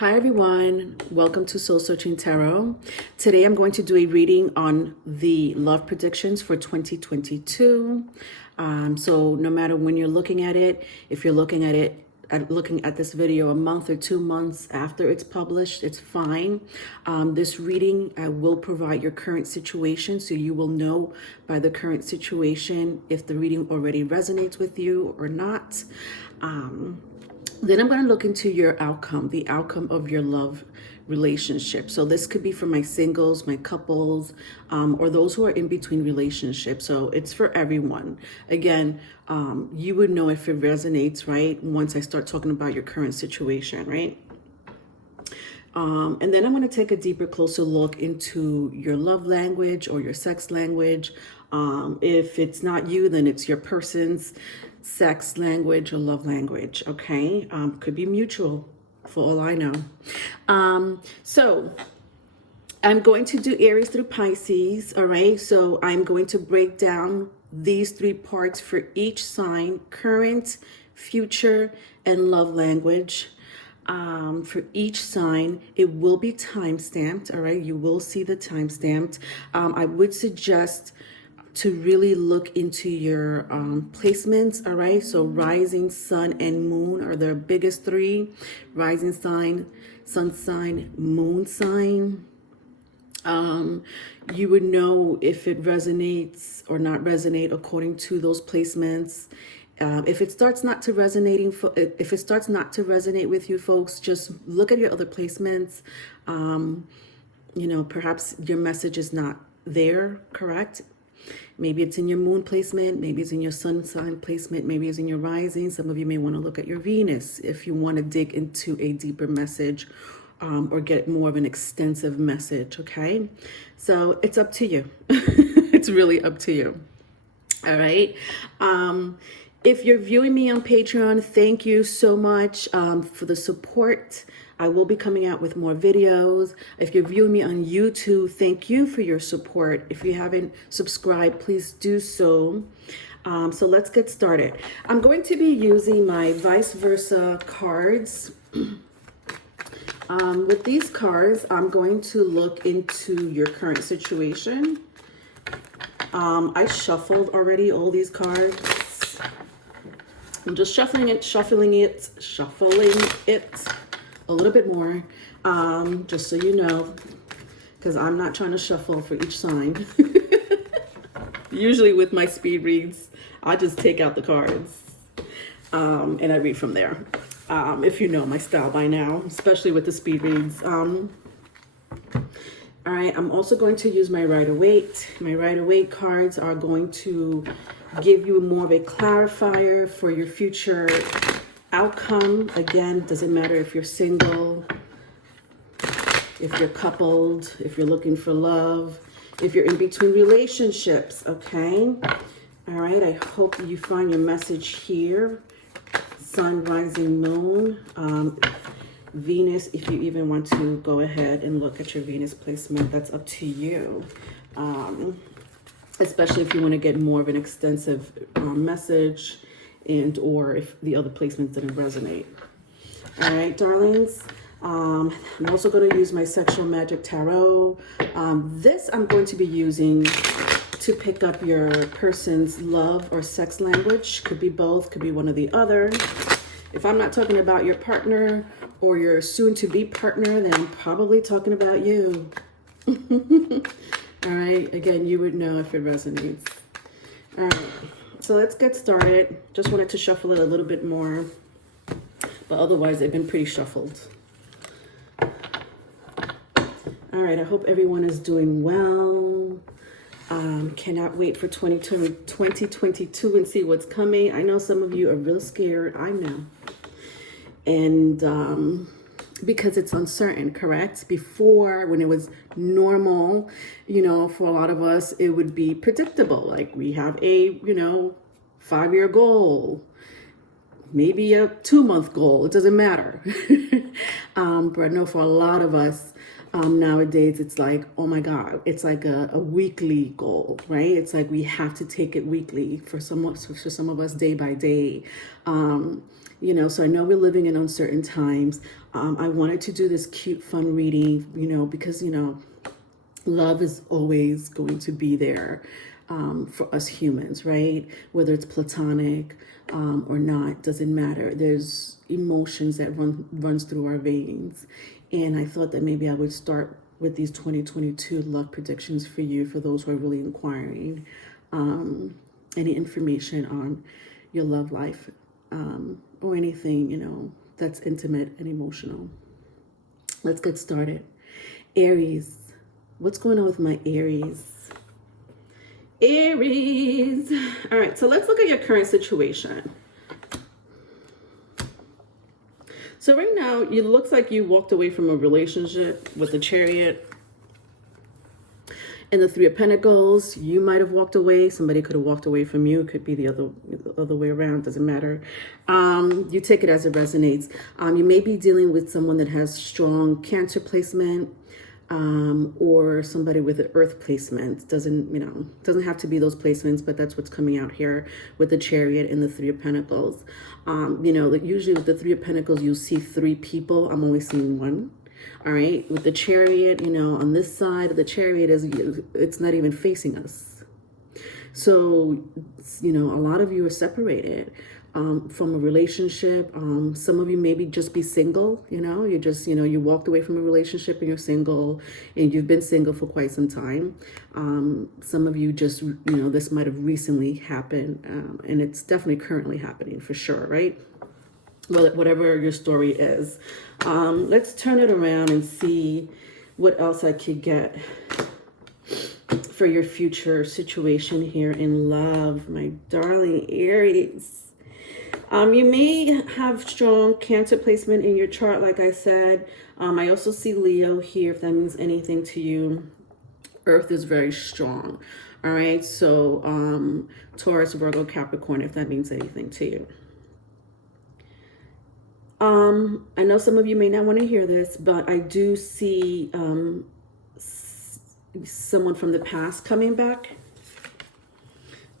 Hi everyone, welcome to Soul Searching Tarot. Today I'm going to do a reading on the love predictions for 2022. So no matter when you're looking at it, if you're looking at this video a month or 2 months after it's published, it's fine. This reading will provide your current situation, so you will know by the current situation if the reading already resonates with you or not. Then I'm going to look into your outcome, the outcome of your love relationship. So this could be for my singles, my couples, or those who are in between relationships. So it's for everyone. Again, you would know if it resonates, right? Once I start talking about your current situation, right? And then I'm going to take a deeper, closer look into your love language or your sex language. If it's not you, then it's your person's sex language or love language, okay? Could be mutual for all I know. So I'm going to do Aries through Pisces, all right? So I'm going to break down these 3 parts for each sign: current, future, and love language. For each sign, it will be time-stamped, all right? You will see the time-stamped. I would suggest to really look into your placements, all right? So rising, sun, and moon are the biggest 3. Rising sign, sun sign, moon sign. You would know if it resonates or not resonate according to those placements. If it starts not to resonate with you folks, just look at your other placements. Perhaps your message is not there, correct? Maybe it's in your moon placement, maybe it's in your sun sign placement, maybe it's in your rising. Some of you may want to look at your Venus if you want to dig into a deeper message or get more of an extensive message, okay? So it's up to you. It's really up to you. All right. If you're viewing me on Patreon, thank you so much for the support. I will be coming out with more videos. If you're viewing me on YouTube, thank you for your support. If you haven't subscribed, please do so. So let's get started. I'm going to be using my vice versa cards. With these cards, I'm going to look into your current situation. I shuffled already all these cards. I'm just shuffling it a little bit more, just so you know, because I'm not trying to shuffle for each sign. Usually with my speed reads, I just take out the cards and I read from there. If you know my style by now, especially with the speed reads. All right, I'm also going to use my Rider-Waite. My Rider-Waite cards are going to give you more of a clarifier for your future outcome. Again, doesn't matter if you're single, if you're coupled, if you're looking for love, if you're in between relationships, okay? All right, I hope you find your message here. Sun, rising, moon, Venus, if you even want to go ahead and look at your Venus placement, that's up to you. Especially if you want to get more of an extensive message, and or if the other placements didn't resonate. All right, darlings. I'm also going to use my Sexual Magic Tarot. This I'm going to be using to pick up your person's love or sex language. Could be both, could be one or the other. If I'm not talking about your partner or your soon-to-be partner, then I'm probably talking about you. All right, again, you would know if it resonates. All right. So let's get started. Just wanted to shuffle it a little bit more, but otherwise they've been pretty shuffled. All right, I hope everyone is doing well. Cannot wait for 2022 and see what's coming. I know some of you are real scared. I know. And because it's uncertain, correct? Before, when it was normal, for a lot of us, it would be predictable. Like we have a, 5-year goal, maybe a 2-month goal. It doesn't matter. But I know for a lot of us, nowadays, it's like, oh my God, it's like a weekly goal, right? It's like we have to take it weekly. For some of us, day by day. You know, so I know we're living in uncertain times. I wanted to do this cute, fun reading, you know, because, you know, love is always going to be there for us humans, right? Whether it's platonic or not, doesn't matter. There's emotions that runs through our veins. And I thought that maybe I would start with these 2022 love predictions for you, for those who are really inquiring any information on your love life or anything, you know, that's intimate and emotional. Let's get started. Aries. What's going on with my Aries? Aries. All right, so let's look at your current situation. So right now, it looks like you walked away from a relationship with the Chariot and the Three of Pentacles. You might have walked away. Somebody could have walked away from you. It could be the other way around. Doesn't matter. You take it as it resonates. You may be dealing with someone that has strong Cancer placement, or somebody with an Earth placement. Doesn't have to be those placements, but that's what's coming out here with the Chariot and the Three of Pentacles. You know, like usually with the Three of Pentacles, you see three people. I'm only seeing one. All right, with the Chariot, you know, on this side of the Chariot it's not even facing us. So, you know, a lot of you are separated from a relationship. Some of you maybe just be single, you know, you walked away from a relationship and you're single and you've been single for quite some time. Some of you just, you know, this might have recently happened and it's definitely currently happening for sure, right? Well, whatever your story is. Let's turn it around and see what else I could get for your future situation here in love, my darling Aries. You may have strong Cancer placement in your chart, like I said. I also see Leo here, if that means anything to you. Earth is very strong. All right, so Taurus, Virgo, Capricorn, if that means anything to you. I know some of you may not want to hear this, but I do see someone from the past coming back.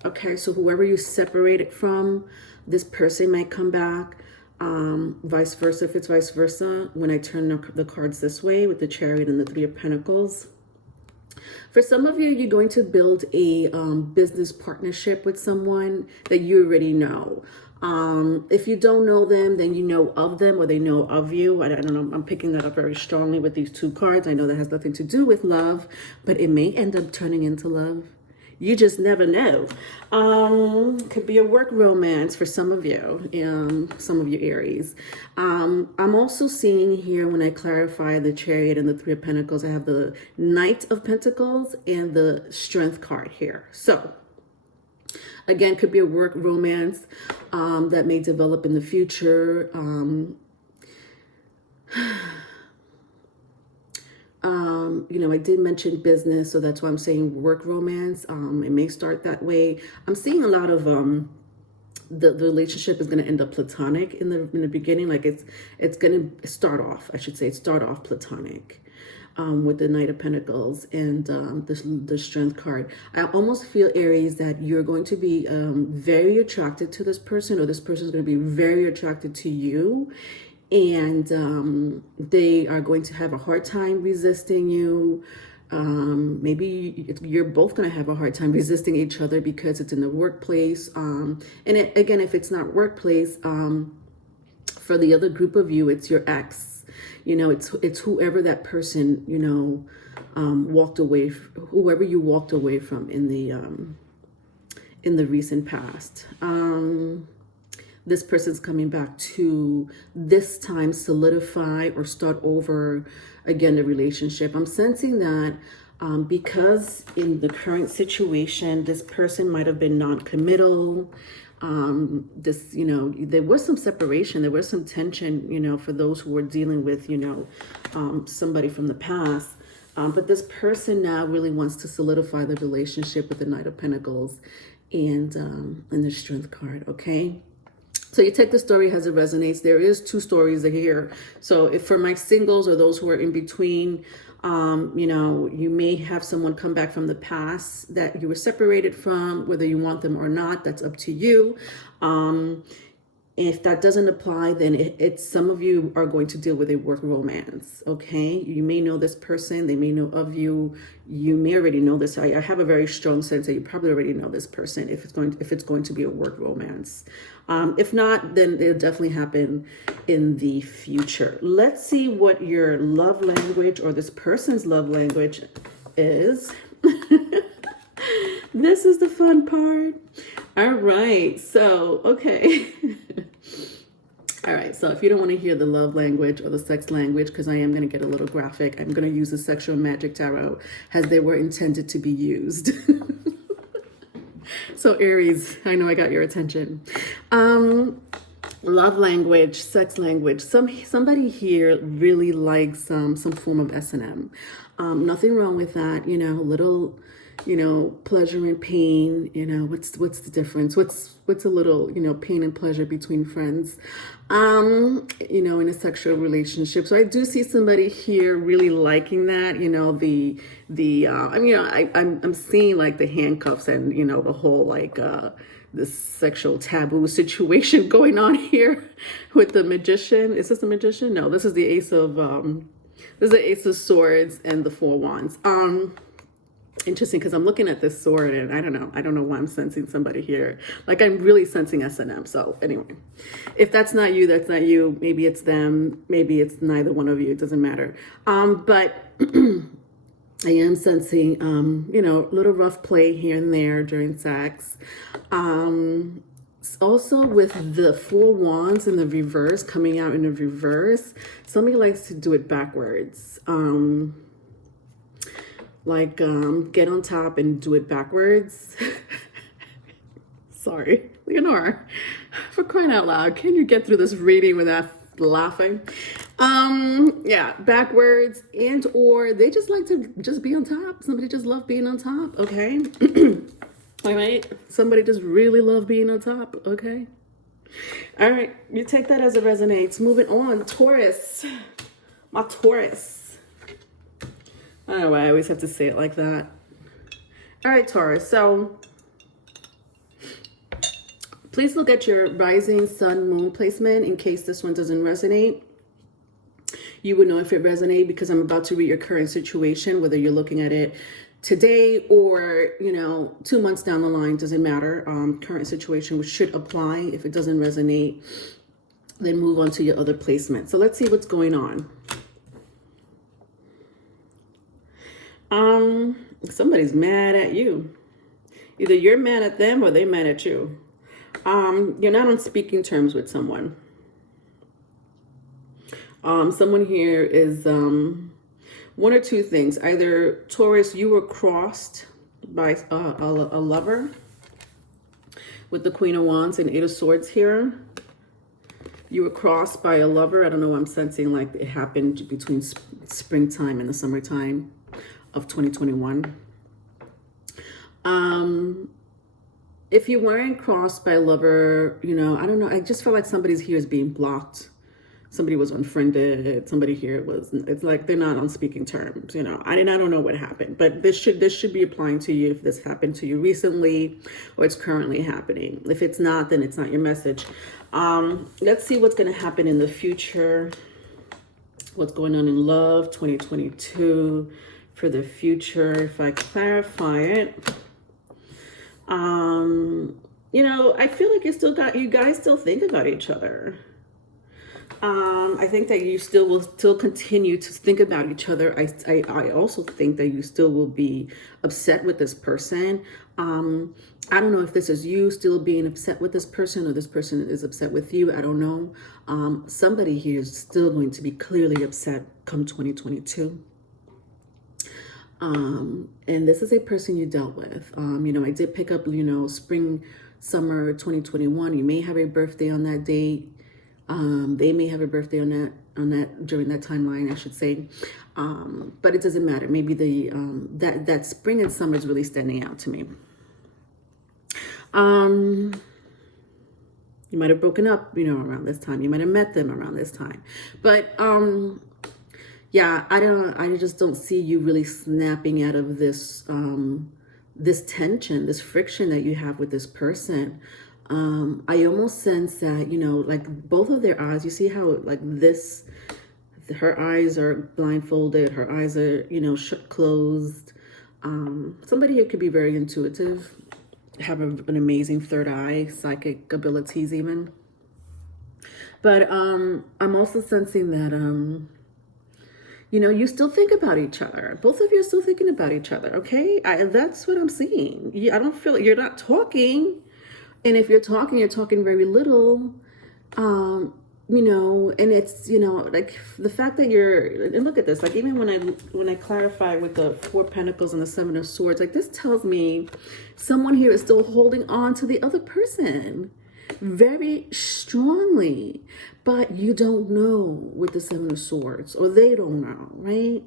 Okay, so whoever you separated from, this person might come back. Vice versa, if it's vice versa, when I turn the cards this way with the Chariot and the Three of Pentacles. For some of you, you're going to build a business partnership with someone that you already know. If you don't know them, then you know of them or they know of you. I don't know. I'm picking that up very strongly with these two cards. I know that has nothing to do with love, but it may end up turning into love. You just never know. Could be a work romance for some of you, Aries. I'm also seeing here, when I clarify the Chariot and the Three of Pentacles, I have the Knight of Pentacles and the Strength card here. So again, could be a work romance that may develop in the future. You know, I did mention business, so that's why I'm saying work romance. It may start that way. I'm seeing a lot of the relationship is going to end up platonic in the beginning. Like it's going to start off, I should say, start off platonic. With the Knight of Pentacles and the Strength card. I almost feel, Aries, that you're going to be very attracted to this person, or this person is going to be very attracted to you, and they are going to have a hard time resisting you. Maybe you're both going to have a hard time resisting each other because it's in the workplace. And again, if it's not workplace, for the other group of you, it's your ex. You know, it's whoever that person, you know, whoever you walked away from in the recent past. This person's coming back to this time solidify or start over again the relationship. I'm sensing that because in the current situation, this person might have been non-committal. You know, there was some separation, there was some tension, you know, for those who were dealing with, you know, somebody from the past. But this person now really wants to solidify the relationship with the Knight of Pentacles and the Strength card, okay? So you take the story as it resonates. There is two stories here. So if for my singles or those who are in between, you know, you may have someone come back from the past that you were separated from, whether you want them or not, that's up to you. And If that doesn't apply, then it's some of you are going to deal with a work romance. Okay, you may know this person, they may know of you. You may already know this. I have a very strong sense that you probably already know this person if it's going to be a work romance. If not, then it'll definitely happen in the future. Let's see what your love language or this person's love language is. This is the fun part. All right, so, okay. All right, so if you don't want to hear the love language or the sex language, because I am going to get a little graphic, I'm going to use the Sexual Magic Tarot as they were intended to be used. So Aries, I know I got your attention. Love language, sex language. Somebody here really likes some form of S&M. Nothing wrong with that, you know, a little, you know, pleasure and pain, you know, what's the difference? What's a little, you know, pain and pleasure between friends, you know, in a sexual relationship. So I do see somebody here really liking that, you know, I mean, I'm seeing like the handcuffs and, you know, the whole like, this sexual taboo situation going on here with the Magician. Is this a Magician? No, this is the Ace of, this is the Ace of Swords and the Four Wands. Interesting, because I'm looking at this sword and I don't know why I'm sensing somebody here. Like I'm really sensing S&M. So anyway, if that's not you, that's not you. Maybe it's them. Maybe it's neither one of you. It doesn't matter. But I am sensing, you know, a little rough play here and there during sex. Also with the Four Wands in the reverse, coming out in the reverse, somebody likes to do it backwards. Like get on top and do it backwards. Sorry, Leonora, for crying out loud, can you get through this reading without laughing? Yeah, backwards, and or they just like to just be on top. Somebody just love being on top. Okay. All right, somebody just really love being on top. Okay. All right, you take that as it resonates. Moving on, Taurus. My Taurus. I don't know why I always have to say it like that. All right, Taurus. So please look at your rising sun moon placement in case this one doesn't resonate. You would know if it resonates because I'm about to read your current situation, whether you're looking at it today or, you know, 2 months down the line, doesn't matter. Current situation, which should apply. If it doesn't resonate, then move on to your other placement. So let's see what's going on. Somebody's mad at you. Either you're mad at them or they're mad at you. You're not on speaking terms with someone. Someone here is one or two things. Either Taurus, you were crossed by a lover with the Queen of Wands and Eight of Swords here. You were crossed by a lover. I don't know. I'm sensing like it happened between springtime and the summertime of 2021. If you weren't crossed by a lover, you know, I don't know. I just feel like somebody's here is being blocked. Somebody was unfriended. Somebody here it's like they're not on speaking terms, you know. I don't know what happened, but this should be applying to you if this happened to you recently or it's currently happening. If it's not, then it's not your message. Let's see what's going to happen in the future. What's going on in love 2022 for the future, if I clarify it. You know, I feel like you guys still think about each other. I think that you will continue to think about each other. I also think that you still will be upset with this person. I don't know if this is you still being upset with this person or this person is upset with you. I don't know. Somebody here is still going to be clearly upset come 2022. And this is a person you dealt with. You know, I did pick up, you know, spring, summer 2021. You may have a birthday on that date. They may have a birthday on that during that timeline, I should say. But it doesn't matter. Maybe that spring and summer is really standing out to me. You might have broken up, you know, around this time. You might have met them around this time. But yeah, I just don't see you really snapping out of this this tension, this friction that you have with this person. I almost sense that, you know, like both of their eyes, you see how like this, her eyes are blindfolded, her eyes are, you know, closed. Somebody here could be very intuitive, have an amazing third eye, psychic abilities even. But I'm also sensing that, you know, you still think about each other. Both of you are still thinking about each other, okay? That's what I'm seeing. I don't feel like you're not talking. And if you're talking very little. You know, and it's, you know, like the fact that and look at this, like even when I clarify with the Four of Pentacles and the Seven of Swords, like this tells me someone here is still holding on to the other person very strongly, but you don't know with the Seven of Swords, or they don't know, right?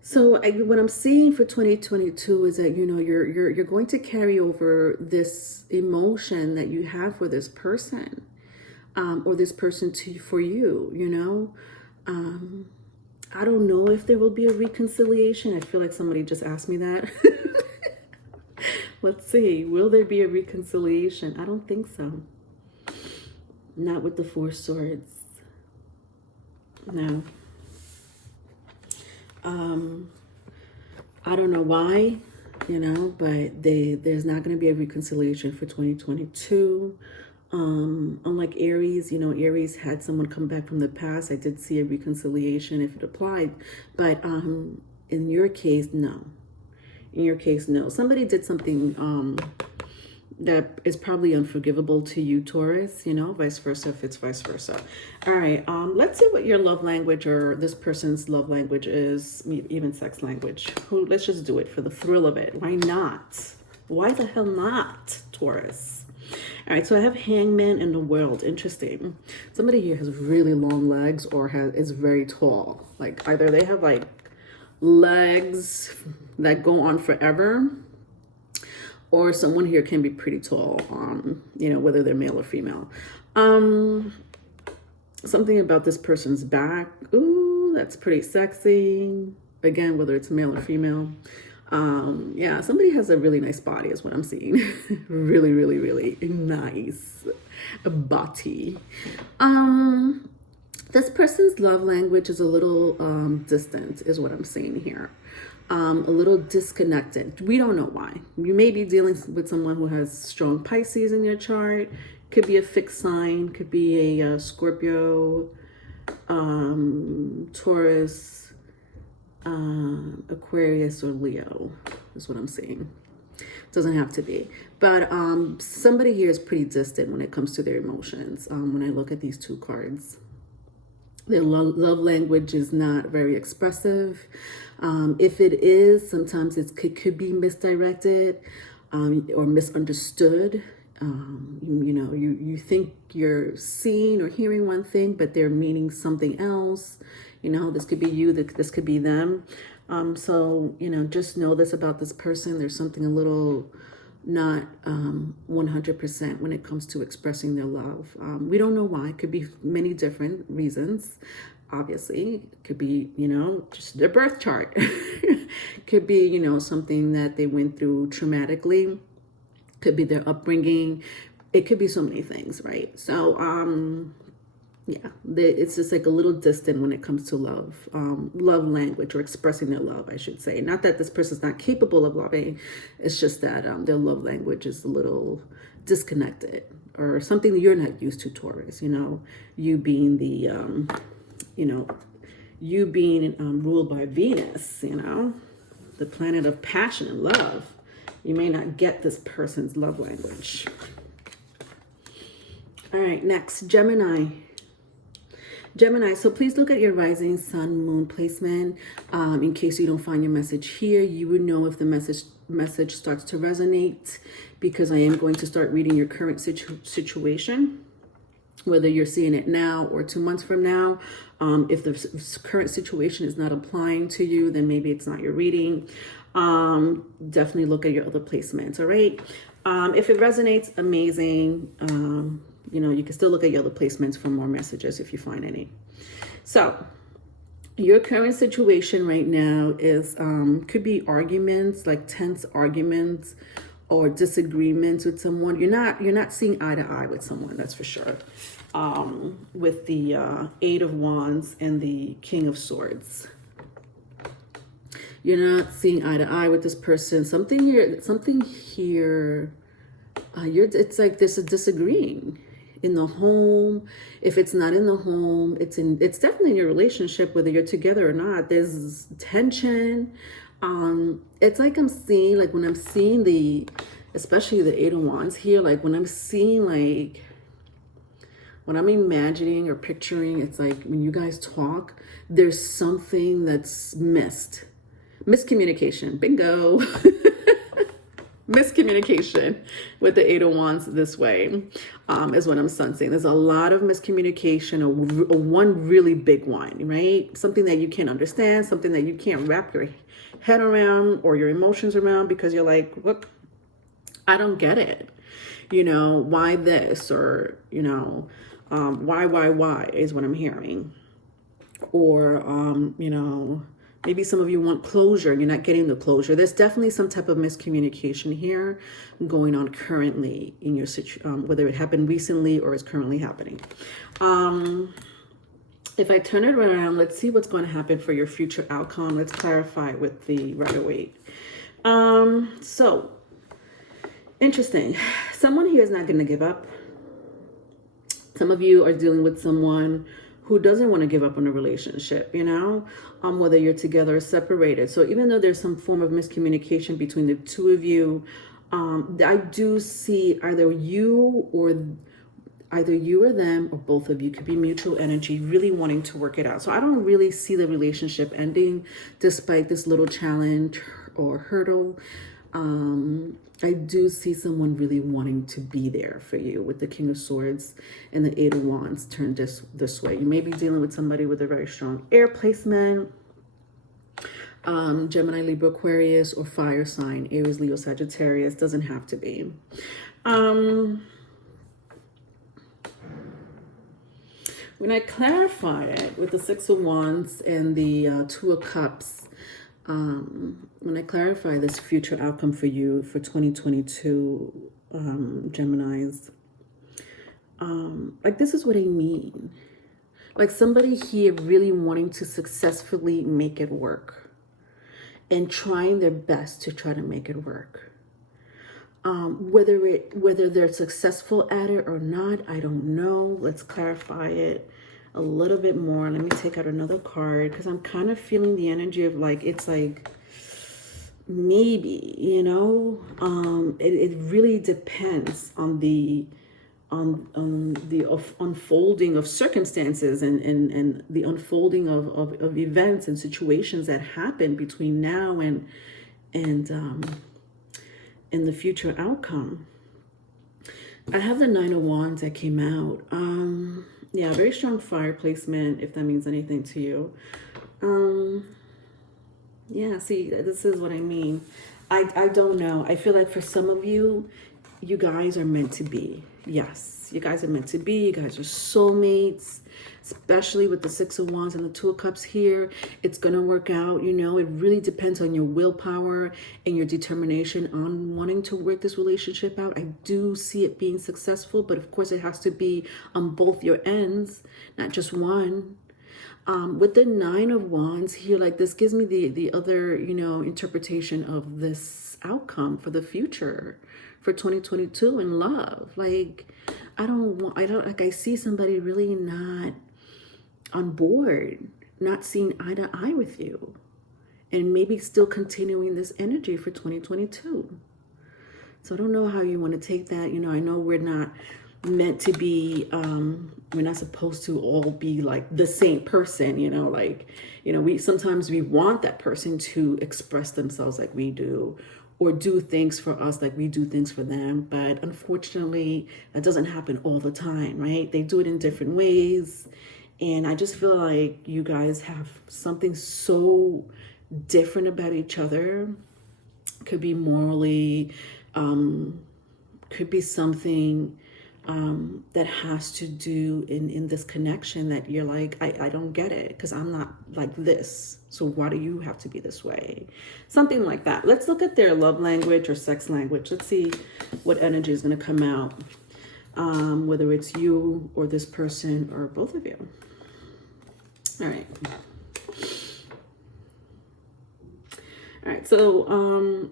So what I'm seeing for 2022 is that, you know, you're going to carry over this emotion that you have for this person, or this person for you, you know. I don't know if there will be a reconciliation. I feel like somebody just asked me that. Let's see. Will there be a reconciliation? I don't think so. Not with the Four Swords. No. I don't know why, you know, but there's not going to be a reconciliation for 2022. Unlike Aries, you know, Aries had someone come back from the past. I did see a reconciliation if it applied, but in your case, no. In your case, no. Somebody did something that is probably unforgivable to you, Taurus, you know, vice versa if it's vice versa. All right, let's see what your love language or this person's love language is, even sex language. Let's just do it for the thrill of it. Why not? Why the hell not, Taurus? All right, so I have Hangman and the World. Interesting. Somebody here has really long legs or is very tall. Like either they have like legs that go on forever, or someone here can be pretty tall, you know, whether they're male or female. Something about this person's back. Ooh, that's pretty sexy. Again, whether it's male or female. Yeah, somebody has a really nice body is what I'm seeing. Really, really, really nice body. This person's love language is a little distant is what I'm seeing here. A little disconnected. We don't know why. You may be dealing with someone who has strong Pisces in your chart. Could be a fixed sign. Could be a Scorpio, Taurus, Aquarius, or Leo is what I'm seeing. Doesn't have to be. But somebody here is pretty distant when it comes to their emotions. When I look at these two cards. Their love language is not very expressive. If it is, sometimes it could be misdirected or misunderstood. You know, you think you're seeing or hearing one thing, but they're meaning something else. You know, this could be you, this could be them. So, you know, just know this about this person. There's something a little not 100% when it comes to expressing their love. We don't know why. It could be many different reasons. Obviously, it could be, you know, just their birth chart. Could be, you know, something that they went through traumatically. Could be their upbringing. It could be so many things, right? So, yeah, it's just like a little distant when it comes to love, love language, or expressing their love, I should say. Not that this person's not capable of loving. It's just that their love language is a little disconnected, or something that you're not used to, Taurus. You know, you being the, you know, you being ruled by Venus, you know, the planet of passion and love. You may not get this person's love language. All right, next, Gemini. Gemini, so please look at your rising sun moon placement. In case you don't find your message here, you would know if the message starts to resonate, because I am going to start reading your current situation, whether you're seeing it now or 2 months from now. If the current situation is not applying to you, then maybe it's not your reading. Definitely look at your other placements, all right? If it resonates, amazing. You know, you can still look at your other placements for more messages if you find any. So, Your current situation right now is could be arguments, like tense arguments or disagreements with someone. You're not seeing eye to eye with someone, that's for sure. With the Eight of Wands and the King of Swords. You're not seeing eye to eye with this person. Something here, it's like this is disagreeing. In the home, if it's not in the home, it's definitely in your relationship, whether you're together or not. There's tension. It's like I'm seeing, like when I'm seeing especially the Eight of Wands here, like when I'm seeing, like when I'm imagining or picturing, it's like when you guys talk, there's something that's miscommunication. Bingo. Miscommunication with the Eight of Wands this way is what I'm sensing. There's a lot of miscommunication, a one really big one, right? Something that you can't understand, something that you can't wrap your head around or your emotions around, because you're like, look, I don't get it. Why this? Or, why is what I'm hearing. Or, maybe some of you want closure and you're not getting the closure. There's definitely some type of miscommunication here going on currently in your situation, whether it happened recently or is currently happening. If I turn it around, let's see what's going to happen for your future outcome. Let's clarify with the Rider-Waite. So, interesting. Someone here is not going to give up. Some of you are dealing with someone who doesn't want to give up on a relationship, whether you're together or separated. So even though there's some form of miscommunication between the two of you, I do see either you or them, or both of you, could be mutual energy, really wanting to work it out. So I don't really see the relationship ending despite this little challenge or hurdle. I do see someone really wanting to be there for you with the King of Swords and the Eight of Wands turned this way. You may be dealing with somebody with a very strong air placement, Gemini, Libra, Aquarius, or fire sign, Aries, Leo, Sagittarius. Doesn't have to be. When I clarify it with the Six of Wands and the Two of Cups, when I clarify this future outcome for you for 2022, Geminis, like this is what I mean. Like somebody here really wanting to successfully make it work and trying their best to try to make it work. Whether they're successful at it or not, I don't know. Let's clarify it a little bit more. Let me take out another card, because I'm kind of feeling the energy of like, it's like maybe, it really depends on the unfolding of circumstances and the unfolding of events and situations that happen between now and the future outcome. I have the Nine of Wands that came out. Yeah, very strong fire placement, if that means anything to you. Yeah, see, this is what I mean. I don't know. I feel like for some of you, you guys are meant to be. Yes, you guys are meant to be. You guys are soulmates, especially with the Six of Wands and the Two of Cups here. It's going to work out. It really depends on your willpower and your determination on wanting to work this relationship out. I do see it being successful, but of course it has to be on both your ends, not just one. With the Nine of Wands here, like this gives me the other, interpretation of this outcome for the future, for 2022 in love. Like, I see somebody really not on board, not seeing eye to eye with you, and maybe still continuing this energy for 2022. So I don't know how you want to take that. I know we're not meant to be, we're not supposed to all be like the same person, we sometimes we want that person to express themselves like we do, or do things for us like we do things for them. But unfortunately, that doesn't happen all the time, right? They do it in different ways. And I just feel like you guys have something so different about each other. Could be morally, could be something that has to do in this connection that you're like, I don't get it because I'm not like this. So why do you have to be this way? Something like that. Let's look at their love language or sex language. Let's see what energy is going to come out, whether it's you or this person or both of you. All right. All right. So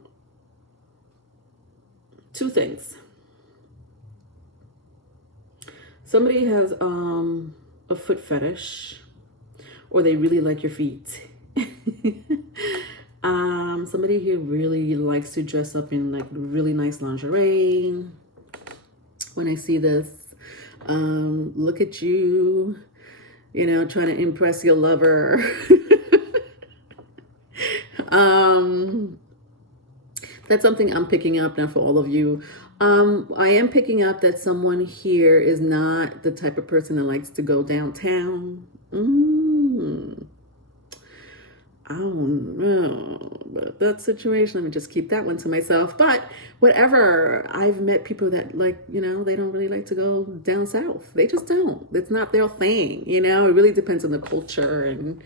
two things. Somebody has a foot fetish, or they really like your feet. Somebody who really likes to dress up in like really nice lingerie. When I see this, look at you, you know, trying to impress your lover. That's something I'm picking up now for all of you. I am picking up that someone here is not the type of person that likes to go downtown. I don't know, but that situation, let me just keep that one to myself. But whatever, I've met people that like, you know, they don't really like to go down south. They just don't. It's not their thing, you know. It really depends on the culture and,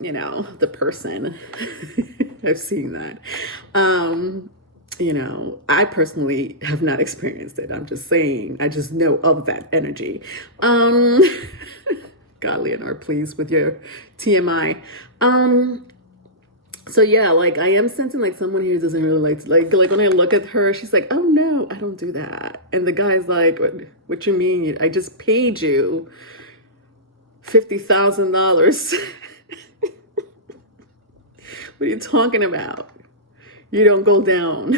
you know, the person. I've seen that. You know, I personally have not experienced it. I'm just saying, I just know of that energy. God, Leonore, please, with your TMI. So yeah, like I am sensing like someone here doesn't really like to, like when I look at her, she's like, oh no, I don't do that. And the guy's like, what you mean? I just paid you $50,000. What are you talking about? You don't go down.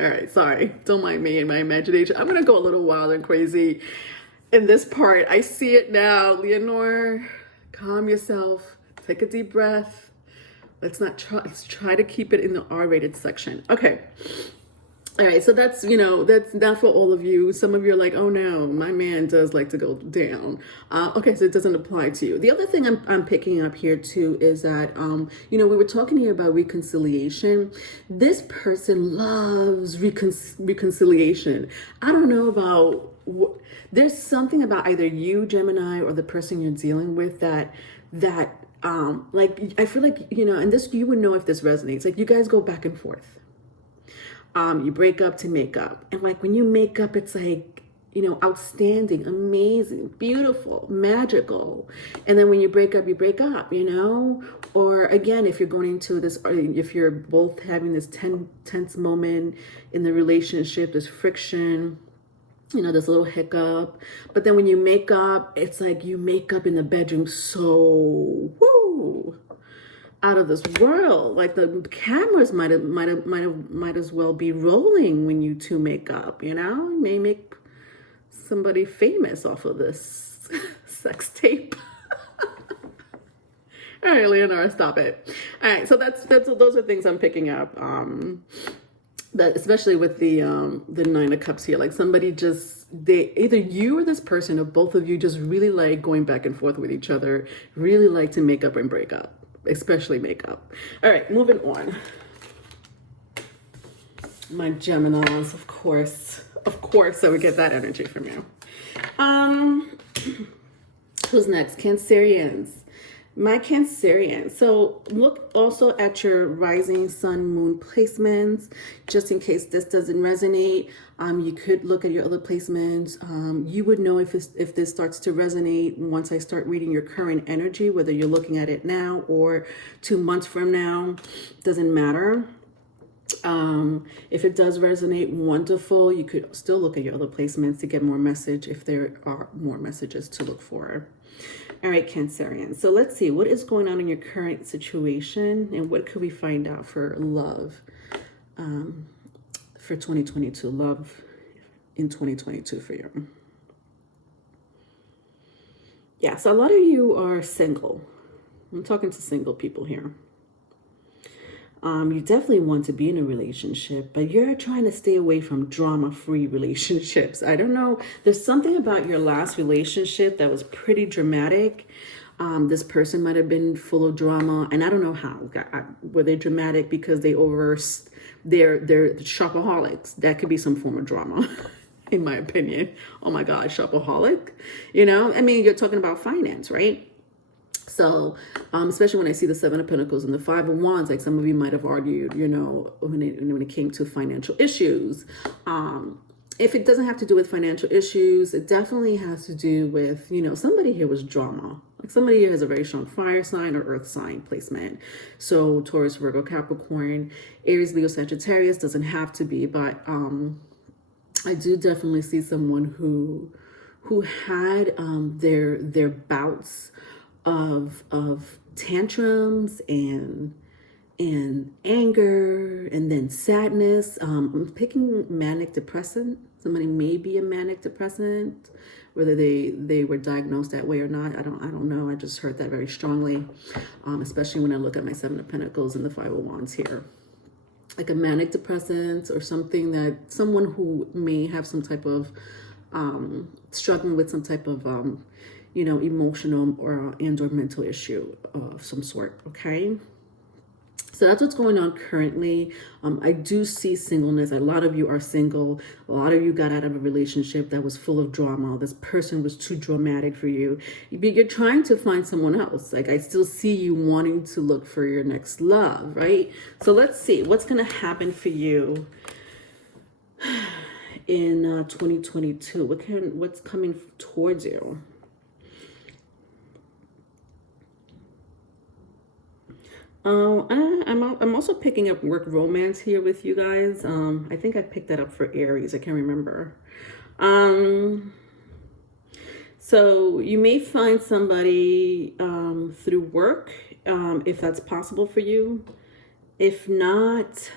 All right, sorry. Don't mind me and my imagination. I'm going to go a little wild and crazy in this part. I see it now. Leonore, calm yourself. Take a deep breath. Let's try to keep it in the R-rated section. Okay. All right, so that's, you know, that's not for all of you. Some of you are like, oh no, my man does like to go down. Okay, so it doesn't apply to you. The other thing I'm picking up here too is that, you know, we were talking here about reconciliation. This person loves reconciliation. I don't know about, there's something about either you, Gemini, or the person you're dealing with that like, I feel like, you know, and this, you would know if this resonates. Like you guys go back and forth. You break up to make up. And like when you make up, it's like, you know, outstanding, amazing, beautiful, magical. And then when you break up, you know? Or again, if you're going into this, or if you're both having this tense moment in the relationship, this friction, you know, there's a little hiccup. But then when you make up, it's like you make up in the bedroom so, woo, out of this world. Like the cameras might as well be rolling when you two make up, you know? You may make somebody famous off of this sex tape. All right, Leonora, stop it. All right, so those are things I'm picking up. That especially with the Nine of Cups here, like somebody just, either you or this person or both of you just really like going back and forth with each other, really like to make up and break up. Especially makeup. All right, moving on. My Geminis, of course, I would get that energy from you. Who's next? Cancerians. My Cancerians. So look also at your rising sun moon placements, just in case this doesn't resonate. You could look at your other placements. You would know if this starts to resonate once I start reading your current energy, whether you're looking at it now or 2 months from now, doesn't matter. If it does resonate, wonderful. You could still look at your other placements to get more message if there are more messages to look for. All right, Cancerians. So let's see what is going on in your current situation and what could we find out for love for 2022, love in 2022 for you. Yeah, so a lot of you are single. I'm talking to single people here. You definitely want to be in a relationship, but you're trying to stay away from drama-free relationships. I don't know. There's something about your last relationship that was pretty dramatic. This person might have been full of drama, and I don't know how. Were they dramatic because they're shopaholics? That could be some form of drama. in my opinion. Oh my God, shopaholic. You know, I mean, you're talking about finance, right? So, especially when I see the Seven of Pentacles and the Five of Wands, like some of you might have argued, you know, when it came to financial issues. If it doesn't have to do with financial issues, it definitely has to do with, you know, somebody here was drama. Like somebody here has a very strong fire sign or earth sign placement. So Taurus, Virgo, Capricorn, Aries, Leo, Sagittarius doesn't have to be, but I do definitely see someone who had their bouts of tantrums and anger and then sadness. I'm picking manic depressant. Somebody may be a manic depressant, whether they were diagnosed that way or not. I don't know. I just heard that very strongly, especially when I look at my Seven of Pentacles and the Five of Wands here. Like a manic depressant or something, that someone who may have some type of struggling with some type of you know, emotional or mental issue of some sort. Okay, so that's what's going on currently. I do see singleness. A lot of you are single. A lot of you got out of a relationship that was full of drama. This person was too dramatic for you. You're trying to find someone else. Like I still see you wanting to look for your next love, right? So let's see what's going to happen for you in 2022. What's coming towards you? Oh, I'm also picking up work romance here with you guys. I think I picked that up for Aries. I can't remember. So you may find somebody through work, if that's possible for you. If not,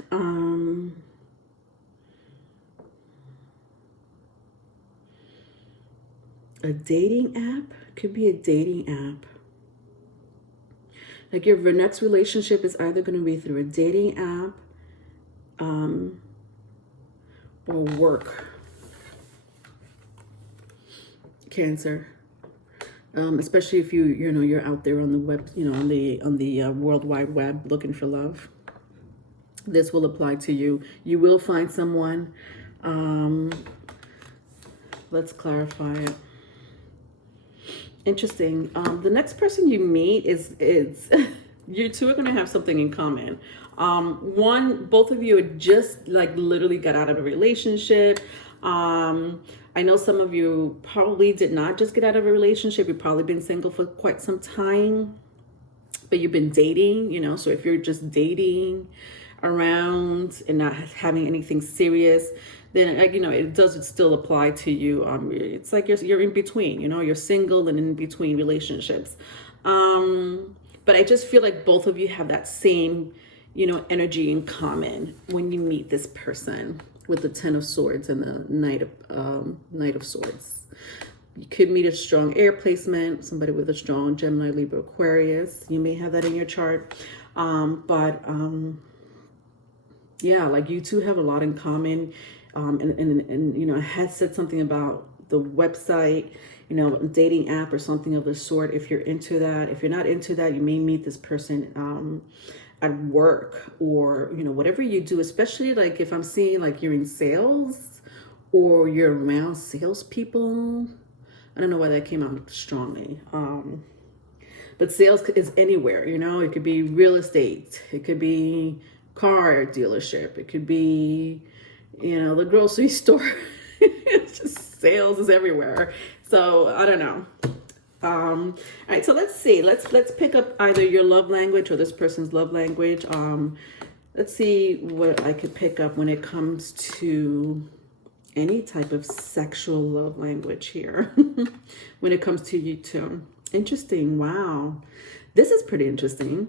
a dating app. Could be a dating app. Like your next relationship is either going to be through a dating app or work. Cancer. Especially if you're out there on the web, on the World Wide Web looking for love. This will apply to you. You will find someone. Let's clarify it. Interesting. The next person you meet is you two are going to have something in common. Both of you just like literally got out of a relationship. I know some of you probably did not just get out of a relationship. You've probably been single for quite some time, but you've been dating, so if you're just dating around and not having anything serious, then it does still apply to you. It's like you're in between, you're single and in between relationships. But I just feel like both of you have that same, energy in common when you meet this person with the Ten of Swords and the Knight of Swords. You could meet a strong air placement, somebody with a strong Gemini, Libra, Aquarius. You may have that in your chart. Yeah, like you two have a lot in common. And I had said something about the website, dating app or something of the sort. If you're into that, if you're not into that, you may meet this person at work or, whatever you do, especially like if I'm seeing like you're in sales or you're around salespeople. I don't know why that came out strongly. But sales is anywhere, it could be real estate. It could be car dealership. It could be, the grocery store. It's just sales is everywhere. So I don't know. All right, so let's see. Let's pick up either your love language or this person's love language. Let's see what I could pick up when it comes to any type of sexual love language here. When it comes to you two. Interesting. Wow. This is pretty interesting.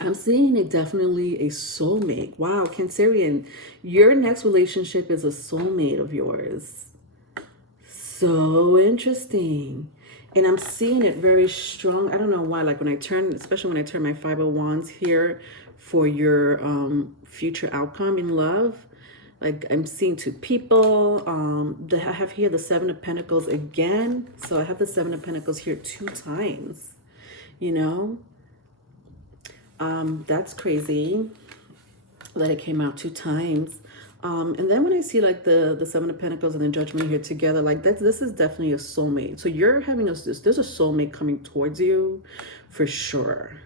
I'm seeing it definitely a soulmate. Wow, Cancerian, your next relationship is a soulmate of yours. So interesting. And I'm seeing it very strong. I don't know why, like especially when I turn my Five of Wands here for your future outcome in love. Like I'm seeing two people. I have here the Seven of Pentacles again. So I have the Seven of Pentacles here 2 times, That's crazy that it came out 2 times. And then when I see like the Seven of Pentacles and the Judgment here together, like this is definitely a soulmate. So you're having there's a soulmate coming towards you for sure.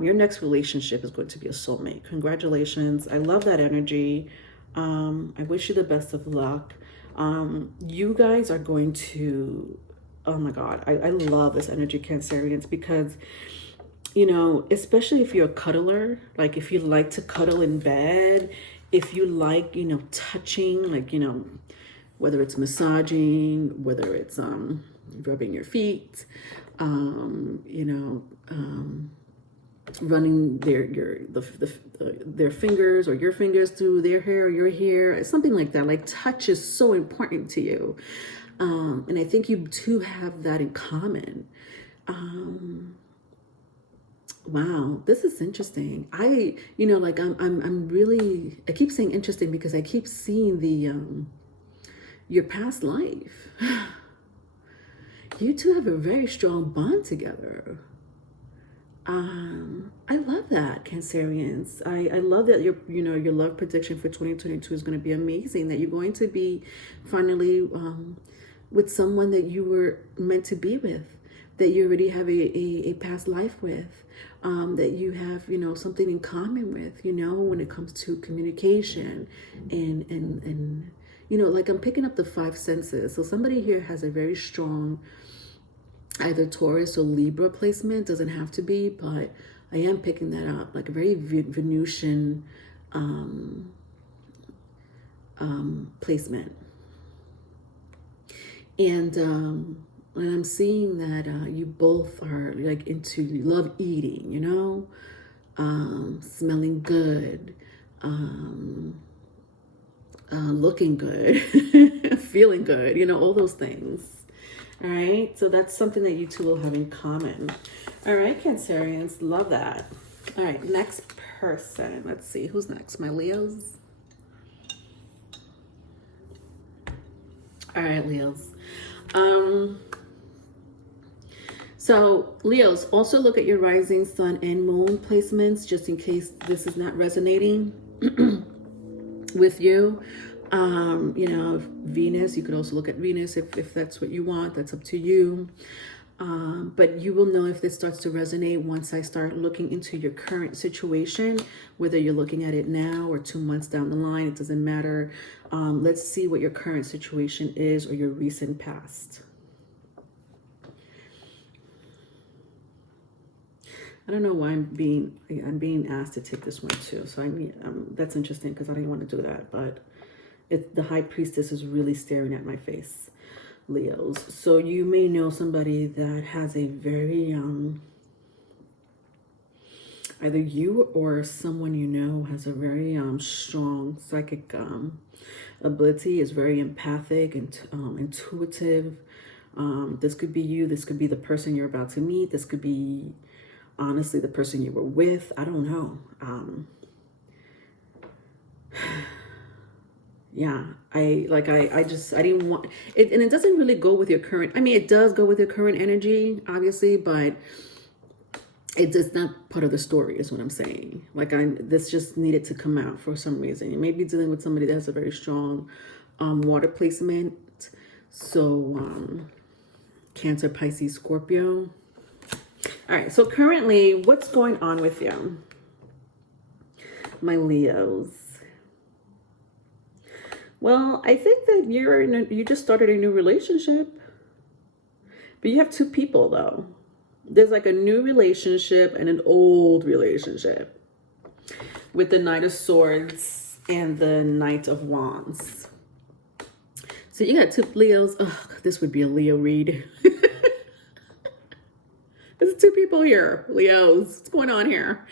Your next relationship is going to be a soulmate. Congratulations. I love that energy. I wish you the best of luck. You guys are going to, oh my God, I love this energy, Cancerians, because, you know, especially if you're a cuddler, like if you like to cuddle in bed, if you like, you know, touching, like, you know, whether it's massaging, whether it's rubbing your feet, you know, running their fingers or your fingers through their hair or your hair, something like that. Like touch is so important to you, and I think you two have that in common. Wow, this is interesting. You know, like I'm really, I keep saying interesting because I keep seeing the your past life. You two have a very strong bond together. I love that, Cancerians. I love that your love prediction for 2022 is going to be amazing, that you're going to be finally with someone that you were meant to be with, that you already have a past life with, that you have, you know, something in common with, you know, when it comes to communication and you know, like I'm picking up the five senses. So somebody here has a very strong either Taurus or Libra placement. Doesn't have to be, but I am picking that up, like a very Venusian placement. And I'm seeing that you both are like you love eating, you know, smelling good, looking good, feeling good, you know, all those things. All right, so that's something that you two will have in common. All right, Cancerians, love that. All right, next person. Let's see, who's next? My Leos. All right, Leos. So Leos, also look at your rising sun and moon placements, just in case this is not resonating with you. You know, Venus, you could also look at Venus if that's what you want. That's up to you. But you will know if this starts to resonate once I start looking into your current situation, whether you're looking at it now or 2 months down the line, it doesn't matter. Let's see what your current situation is or your recent past. I don't know why I'm being asked to take this one too. So I mean, that's interesting because I didn't want to do that, but the High Priestess is really staring at my face, Leos. So you may know somebody that has a very, either you or someone you know has a very strong psychic ability, is very empathic and intuitive. This could be you. This could be the person you're about to meet. This could be, honestly, the person you were with. I don't know. Yeah, I didn't want it, and it doesn't really go with your current, I mean, it does go with your current energy, obviously, but it's not part of the story, is what I'm saying. Like, this just needed to come out for some reason. You may be dealing with somebody that has a very strong water placement. So, Cancer, Pisces, Scorpio. All right, so currently, what's going on with you, my Leos? Well, I think that you just started a new relationship. But you have two people, though. There's like a new relationship and an old relationship, with the Knight of Swords and the Knight of Wands. So you got two Leos. Oh, this would be a Leo read. There's two people here, Leos. What's going on here?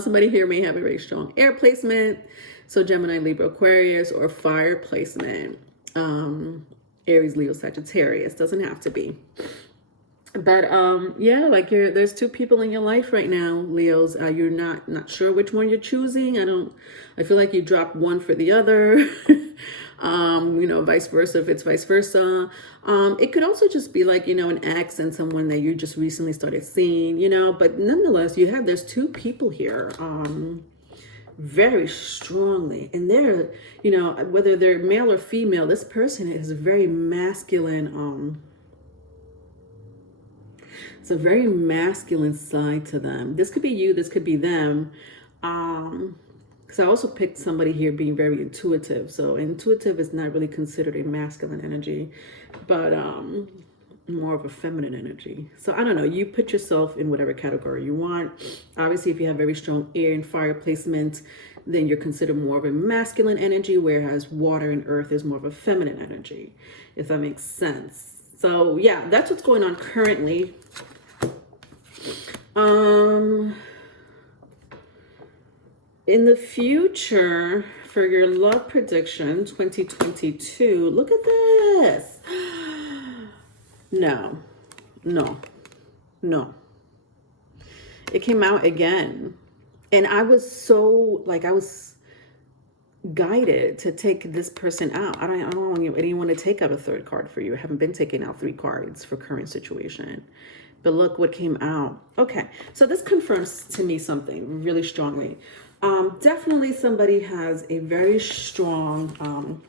Somebody here may have a very strong air placement. So Gemini, Libra, Aquarius, or fire placement. Aries, Leo, Sagittarius. Doesn't have to be. But yeah, like there's two people in your life right now, Leos. You're not sure which one you're choosing. I feel like you dropped one for the other. You know, vice versa, if it's vice versa. It could also just be like, you know, an ex and someone that you just recently started seeing, you know, but nonetheless, there's two people here. very strongly. And they're, you know, whether they're male or female, this person is very masculine. It's a very masculine side to them. This could be you, this could be them. Because I also picked somebody here being very intuitive. So intuitive is not really considered a masculine energy, but more of a feminine energy. So I don't know, you put yourself in whatever category you want. Obviously, if you have very strong air and fire placement, then you're considered more of a masculine energy, whereas water and earth is more of a feminine energy, if that makes sense. So yeah, that's what's going on currently. In the future, for your love prediction 2022, look at this. No. It came out again. And I was so, like, I was guided to take this person out. I don't want anyone to take out a third card for you. I haven't been taking out 3 cards for current situation. But look what came out. Okay, so this confirms to me something really strongly. Definitely somebody has a very strong,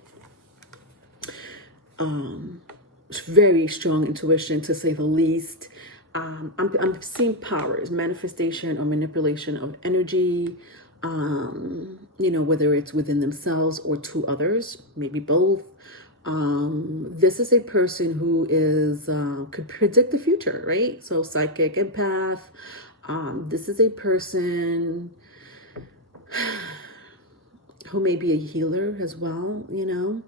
very strong intuition, to say the least. I'm seeing powers, manifestation or manipulation of energy, you know, whether it's within themselves or to others, maybe both. This is a person who is could predict the future, right? So psychic, empath. This is a person who may be a healer as well, you know.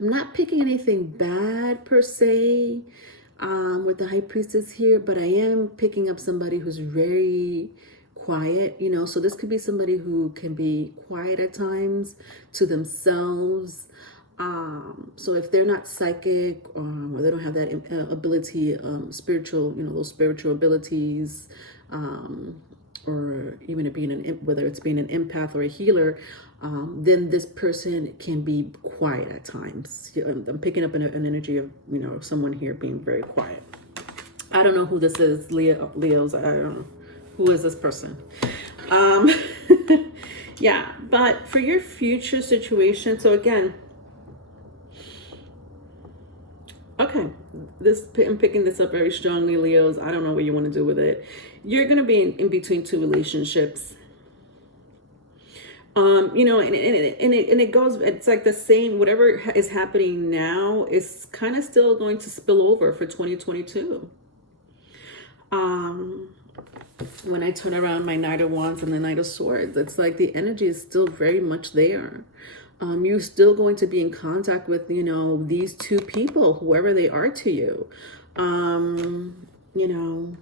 I'm not picking anything bad per se with the High Priestess here, but I am picking up somebody who's very quiet, you know. So this could be somebody who can be quiet at times to themselves. So if they're not psychic, or they don't have that ability, spiritual, you know, those spiritual abilities, or even whether it's being an empath or a healer, then this person can be quiet at times. I'm picking up an energy of, you know, someone here being very quiet. I don't know who this is, Leos. I don't know. Who is this person? Yeah, but for your future situation, so again, okay, I'm picking this up very strongly, Leos. I don't know what you want to do with it. You're going to be in between 2 relationships. You know, and it goes, it's like the same, whatever is happening now is kind of still going to spill over for 2022. When I turn around my Knight of Wands and the Knight of Swords, it's like the energy is still very much there. You're still going to be in contact with, you know, these 2 people, whoever they are to you. You know,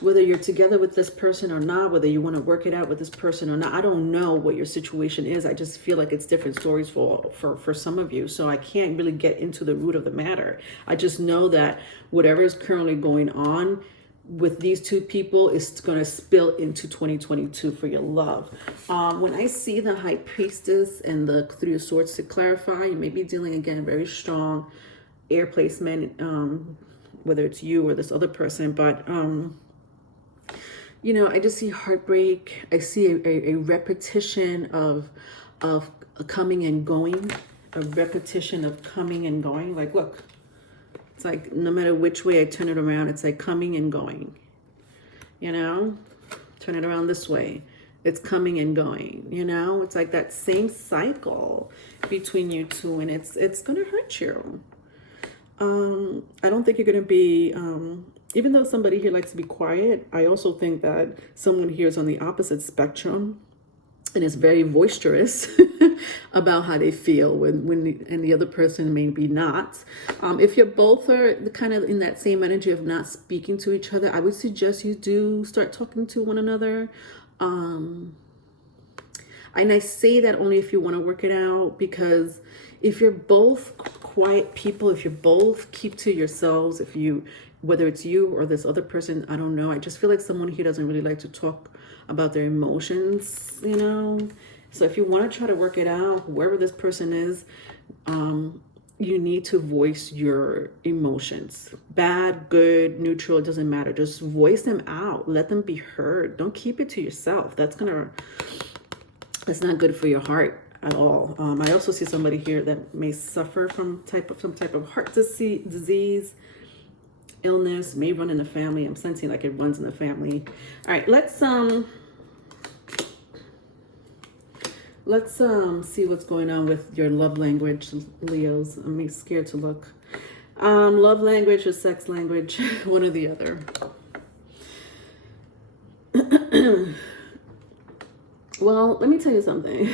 whether you're together with this person or not, whether you want to work it out with this person or not, I don't know what your situation is. I just feel like it's different stories for some of you. So I can't really get into the root of the matter. I just know that whatever is currently going on with these 2 people is going to spill into 2022 for your love. When I see the High Priestess and the 3 of Swords, to clarify, you may be dealing, again, very strong air placement, whether it's you or this other person, but you know, I just see heartbreak. I see a repetition of coming and going, a repetition of coming and going. Like, look, it's like no matter which way I turn it around, it's like coming and going, you know. Turn it around this way, it's coming and going, you know. It's like that same cycle between you 2, and it's gonna hurt you. I don't think you're gonna be even though somebody here likes to be quiet, I also think that someone here is on the opposite spectrum and is very boisterous about how they feel and the other person may be not. If you're both are kind of in that same energy of not speaking to each other, I would suggest you do start talking to one another. And I say that only if you want to work it out, because if you're both quiet people, if you both keep to yourselves, whether it's you or this other person, I don't know. I just feel like someone here doesn't really like to talk about their emotions, you know. So if you want to try to work it out, whoever this person is, you need to voice your emotions. Bad, good, neutral, it doesn't matter. Just voice them out. Let them be heard. Don't keep it to yourself. That's going to It's not good for your heart at all. I also see somebody here that may suffer from some type of heart disease, illness, may run in the family. I'm sensing like it runs in the family. All right, let's see what's going on with your love language, Leos. I'm scared to look. Love language or sex language, one or the other. Well, let me tell you something.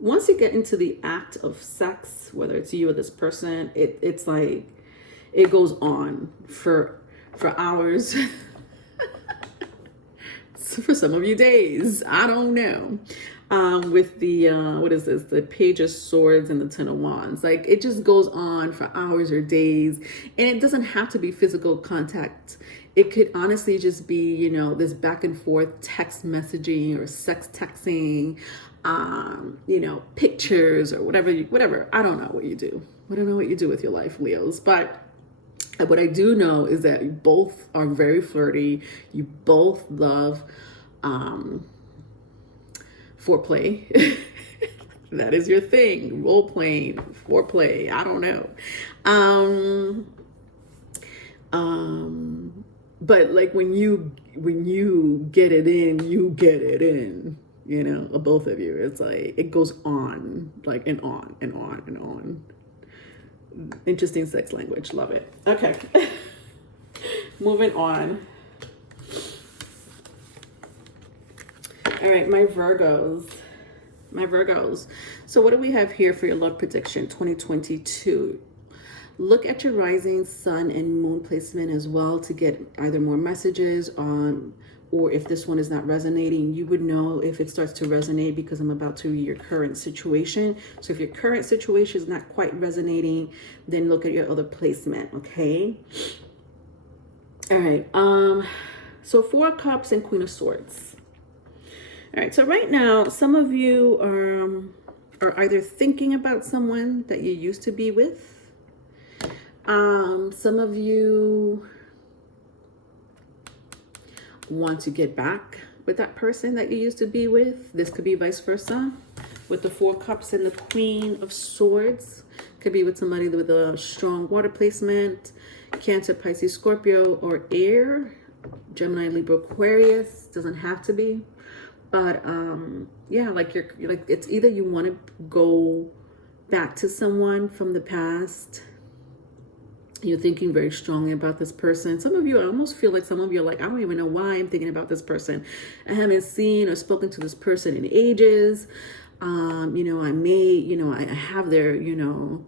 Once you get into the act of sex, whether it's you or this person, it's like it goes on for hours. For some of you, days. I don't know. With the what is this? The Page of Swords and the Ten of Wands. Like it just goes on for hours or days, and it doesn't have to be physical contact. It could honestly just be, you know, this back and forth text messaging or sex texting, you know, pictures or whatever. I don't know what you do. I don't know what you do with your life, Leos. But what I do know is that you both are very flirty. You both love foreplay. That is your thing. Role playing, foreplay. I don't know. But like when you get it in, you get it in, you know, both of you. It's like it goes on, like and on and on and on. Interesting sex language. Love it. Okay. Moving on. All right, my Virgos. So what do we have here for your love prediction 2022? Look at your rising sun and moon placement as well to get either more messages on, or if this one is not resonating, you would know if it starts to resonate because I'm about to read your current situation. So if your current situation is not quite resonating, then look at your other placement, okay? All right, so Four of Cups and Queen of Swords. All right, so right now, some of you are either thinking about someone that you used to be with. Some of you want to get back with that person that you used to be with. This could be vice versa. With the Four Cups and the Queen of Swords. Could be with somebody with a strong water placement. Cancer, Pisces, Scorpio, or air. Gemini, Libra, Aquarius. Doesn't have to be. But yeah, like you're like, it's either you want to go back to someone from the past. You're thinking very strongly about this person. Some of you, I almost feel like some of you are like, I don't even know why I'm thinking about this person. I haven't seen or spoken to this person in ages. You know, I may, you know, I have their, you know,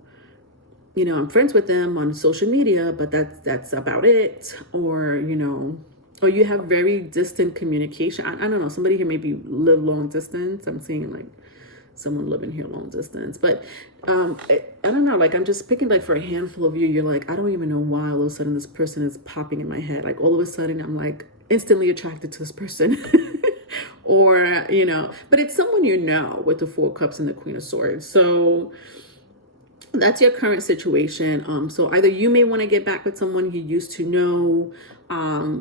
I'm friends with them on social media, but that's about it. Or, you know, or you have very distant communication. I don't know. Somebody here maybe live long distance. I'm seeing like someone living here long distance, but I don't know, like I'm just picking like for a handful of you, you're like, I don't even know why all of a sudden this person is popping in my head. Like all of a sudden I'm like instantly attracted to this person. Or, you know, but it's someone you know with the Four Cups and the Queen of Swords. So that's your current situation. So either you may want to get back with someone you used to know,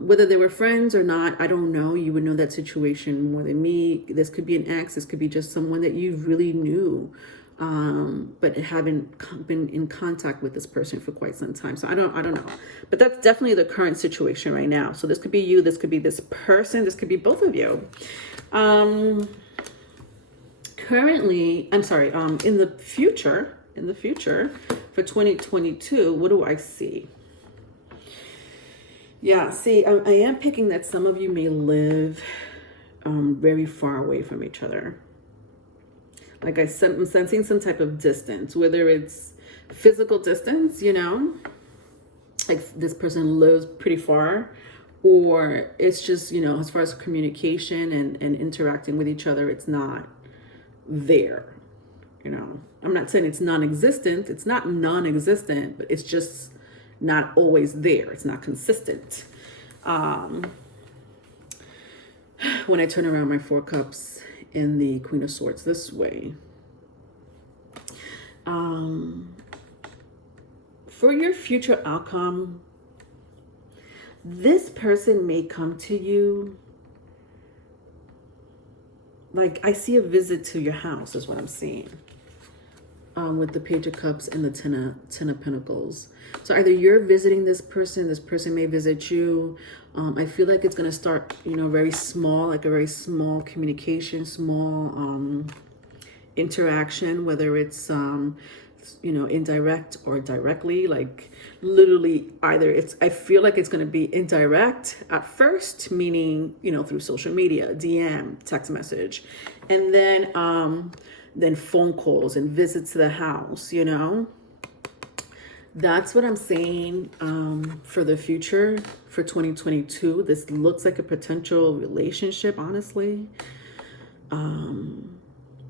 whether they were friends or not, I don't know. You would know that situation more than me. This could be an ex. This could be just someone that you really knew, but haven't been in contact with this person for quite some time. So I don't know. But that's definitely the current situation right now. So this could be you. This could be this person. This could be both of you. Currently, I'm sorry. In the future for 2022, what do I see? Yeah, see, I am picking that some of you may live very far away from each other. Like I'm sensing some type of distance, whether it's physical distance, you know, like this person lives pretty far, or it's just, you know, as far as communication and interacting with each other, it's not there. You know, I'm not saying it's non-existent. It's not non-existent, but it's just not always there. It's not consistent. When I turn around my Four Cups in the Queen of Swords this way, for your future outcome, this person may come to you like I see a visit to your house is what I'm seeing. With the Page of Cups and the Ten of Pentacles. So either you're visiting this person may visit you. I feel like it's going to start, you know, very small, like a very small communication, small interaction, whether it's, you know, indirect or directly, like literally either it's, I feel like it's going to be indirect at first, meaning, you know, through social media, DM, text message, and then phone calls and visits to the house, you know. That's what I'm saying for the future for 2022. This looks like a potential relationship, honestly.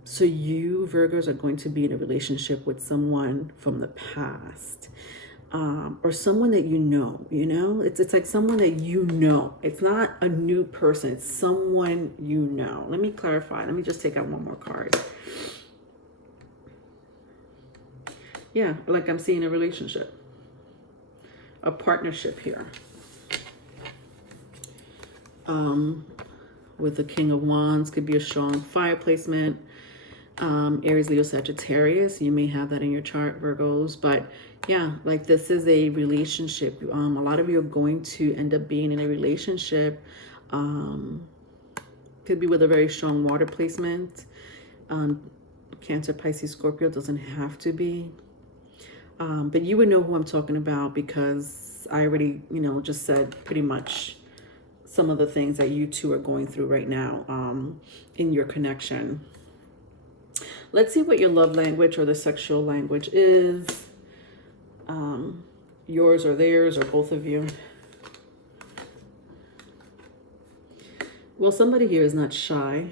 So you Virgos are going to be in a relationship with someone from the past, or someone that you know, it's like someone that you know. It's not a new person. It's someone you know. Let me clarify. Let me just take out one more card. Yeah, like I'm seeing a relationship, a partnership here. With the King of Wands, could be a strong fire placement. Aries, Leo, Sagittarius, you may have that in your chart, Virgos. But yeah, like this is a relationship. A lot of you are going to end up being in a relationship. Could be with a very strong water placement. Cancer, Pisces, Scorpio, doesn't have to be. But you would know who I'm talking about because I already, you know, just said pretty much some of the things that you two are going through right now in your connection. Let's see what your love language or the sexual language is. Yours or theirs or both of you. Well, somebody here is not shy.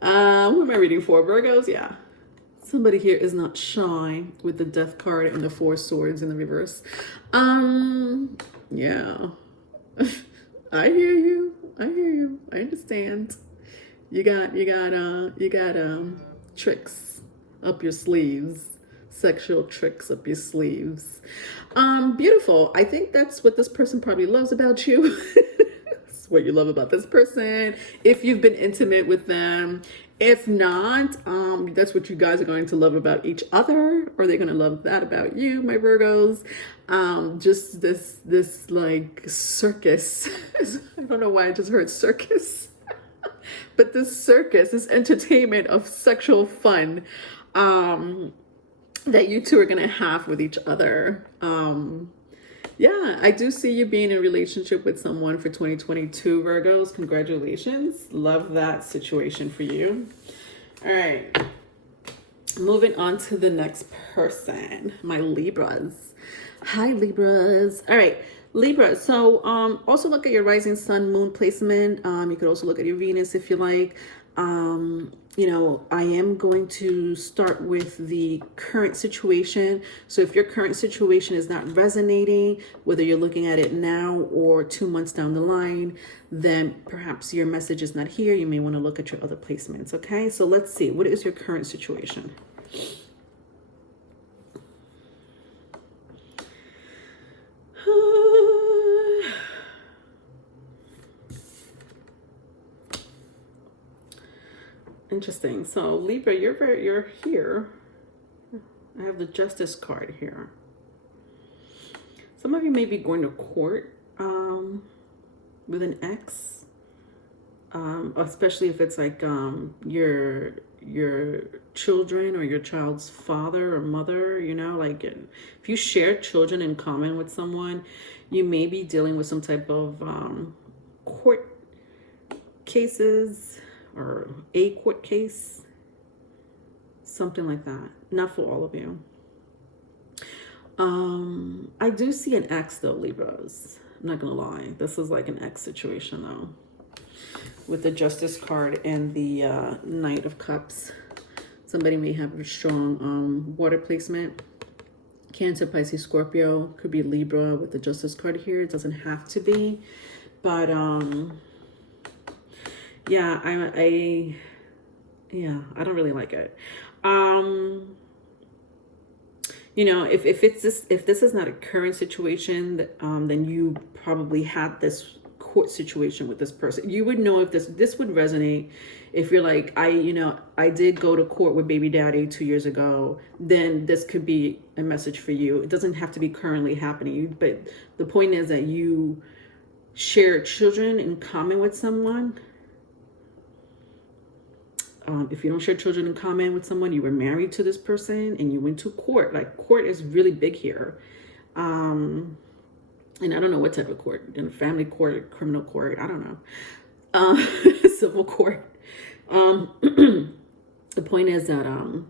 Who am I reading for? Virgos? Yeah. Somebody here is not shy with the Death card and the Four Swords in the reverse. Yeah. I hear you. I understand. You got tricks up your sleeves. Sexual tricks up your sleeves. Beautiful. I think that's what this person probably loves about you. It's what you love about this person. If you've been intimate with them. If not, that's what you guys are going to love about each other, or they're going to love that about you, my Virgos. Just this like circus. I don't know why I just heard circus, but this circus, this entertainment of sexual fun, that you two are going to have with each other. Yeah, I do see you being in a relationship with someone for 2022, Virgos. Congratulations. Love that situation for you. All right. Moving on to the next person, my Libras. Hi, Libras. All right, Libra. So also look at your rising sun, moon placement. You could also look at your Venus if you like. You know, I am going to start with the current situation. So if your current situation is not resonating, whether you're looking at it now or 2 months down the line, then perhaps your message is not here. You may want to look at your other placements. Okay, so let's see. What is your current situation? Interesting. So Libra, you're here. I have the Justice card here. Some of you may be going to court with an ex, especially if it's like your children or your child's father or mother. You know, like if you share children in common with someone, you may be dealing with some type of court cases. Or a court case, something like that. Not for all of you. I do see an ex though, Libras. I'm not gonna lie. This is like an ex situation though. With the Justice card and the Knight of Cups. Somebody may have a strong water placement. Cancer, Pisces, Scorpio. Could be Libra with the Justice card here. It doesn't have to be. But yeah, I don't really like it. You know, if this is not a current situation, then you probably had this court situation with this person. You would know if this would resonate if you're like, I did go to court with baby daddy 2 years ago. Then this could be a message for you. It doesn't have to be currently happening, but the point is that you share children in common with someone. If you don't share children in common with someone, you were married to this person and you went to court. Like, court is really big here. And I don't know what type of court, in family court, criminal court, I don't know. Civil court. The point is that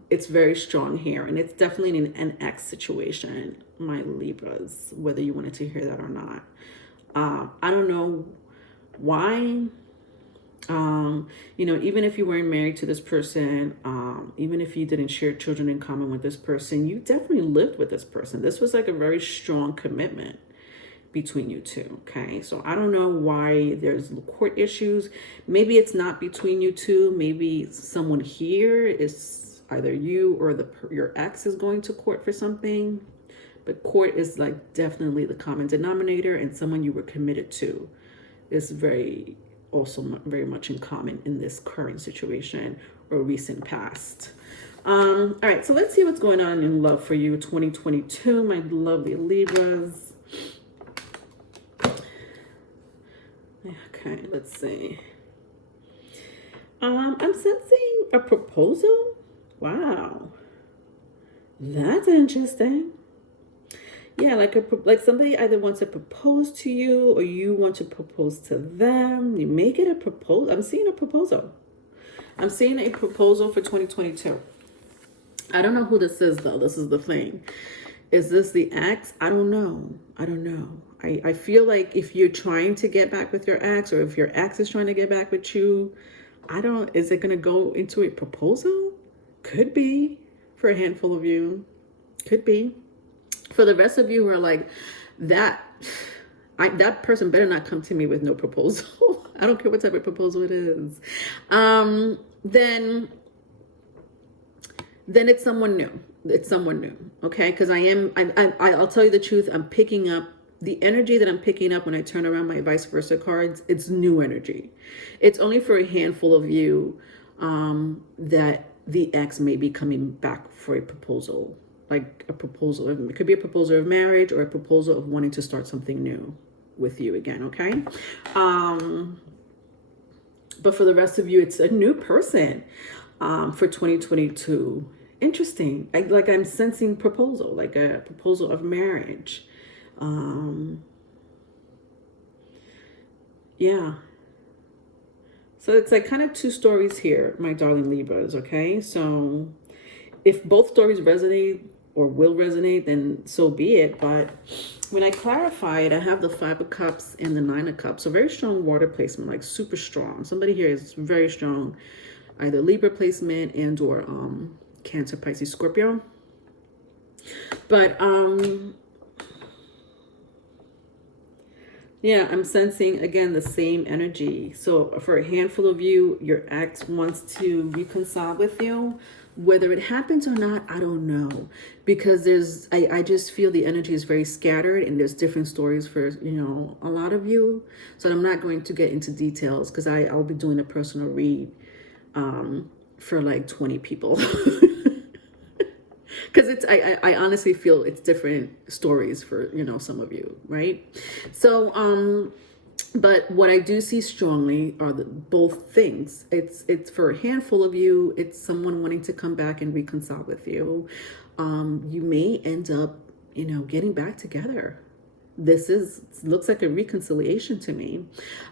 it's very strong here, and it's definitely an ex situation, my Libras, whether you wanted to hear that or not. I don't know why. Even if you weren't married to this person, even if you didn't share children in common with this person, you definitely lived with this person. This was like a very strong commitment between you two. Okay. So I don't know why there's court issues. Maybe it's not between you two. Maybe someone here is either you or your ex is going to court for something, but court is like definitely the common denominator, and someone you were committed to is also very much in common in this current situation or recent past. All right, so let's see what's going on in love for you 2022, my lovely Libras. Okay, let's see. I'm sensing a proposal. Wow, that's interesting. Yeah, like somebody either wants to propose to you or you want to propose to them. You make it a proposal. I'm seeing a proposal. I'm seeing a proposal for 2022. I don't know who this is, though. This is the thing. Is this the ex? I don't know. I feel like if you're trying to get back with your ex, or if your ex is trying to get back with you, is it going to go into a proposal? Could be for a handful of you. Could be. For the rest of you who are like, that person better not come to me with no proposal. I don't care what type of proposal it is. Then it's someone new. It's someone new. Okay. Cause I'll tell you the truth. I'm picking up the energy that I'm picking up when I turn around my vice versa cards. It's new energy. It's only for a handful of you, that the ex may be coming back for a proposal. Like a proposal. It could be a proposal of marriage or a proposal of wanting to start something new with you again. Okay. But for the rest of you, it's a new person, for 2022. Interesting. I'm sensing proposal, like a proposal of marriage. Yeah. So it's like kind of two stories here, my darling Libras. Okay. So if both stories resonate or will resonate, then so be it. But when I clarify it, I have the 5 of Cups and the 9 of Cups. So very strong water placement, like super strong. Somebody here is very strong, either Libra placement and or Cancer, Pisces, Scorpio. But yeah, I'm sensing again the same energy. So for a handful of you, your ex wants to reconcile with you. Whether it happens or not, I don't know, because I just feel the energy is very scattered, and there's different stories for, a lot of you. So I'm not going to get into details, because I'll be doing a personal read for like 20 people. Because I honestly feel it's different stories for, some of you, right? So, but what I do see strongly are both things. It's for a handful of you. It's someone wanting to come back and reconcile with you. You may end up, getting back together. Looks like a reconciliation to me.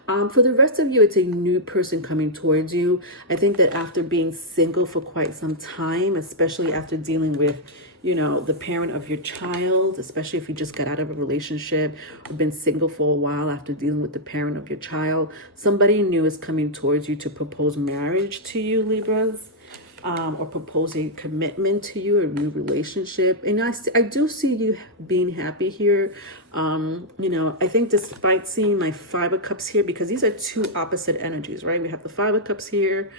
For the rest of you, it's a new person coming towards you. I think that after being single for quite some time, especially after dealing with, the parent of your child, especially if you just got out of a relationship or been single for a while after dealing with the parent of your child, somebody new is coming towards you to propose marriage to you, Libras. Or propose a commitment to you, a new relationship. And I do see you being happy here. I think despite seeing my 5 of Cups here, because these are two opposite energies, right? We have the 5 of Cups here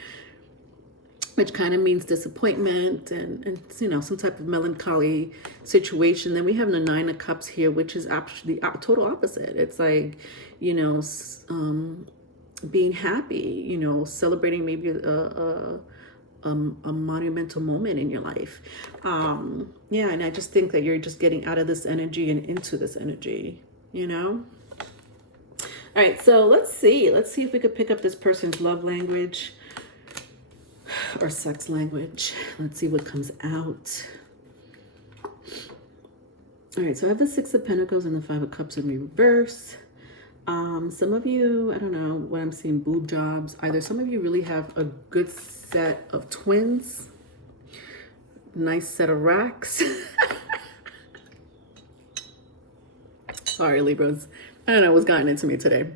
which kind of means disappointment and you know, some type of melancholy situation. Then we have the Nine of Cups here, which is actually the total opposite. It's like, you know, being happy, you know, celebrating maybe a monumental moment in your life. Yeah, and I just think that you're just getting out of this energy and into this energy, you know. All right, so let's see if we could pick up this person's love language or sex language. Let's see what comes out. All right, so I have the Six of Pentacles and the Five of Cups in reverse. Some of you, I don't know what I'm seeing, boob jobs. Either some of you really have a good set of twins, nice set of racks. Sorry, Libras. I don't know what's gotten into me today.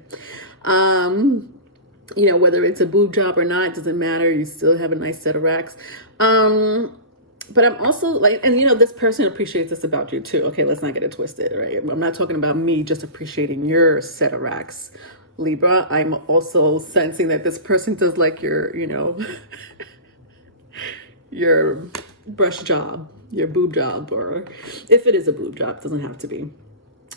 You know, whether it's a boob job or not, doesn't matter. You still have a nice set of racks. But I'm also like, and you know, this person appreciates this about you too. Okay, let's not get it twisted, right? I'm not talking about me just appreciating your set of racks, Libra. I'm also sensing that this person does like your, you know, your brush job, your boob job, or if it is a boob job, doesn't have to be.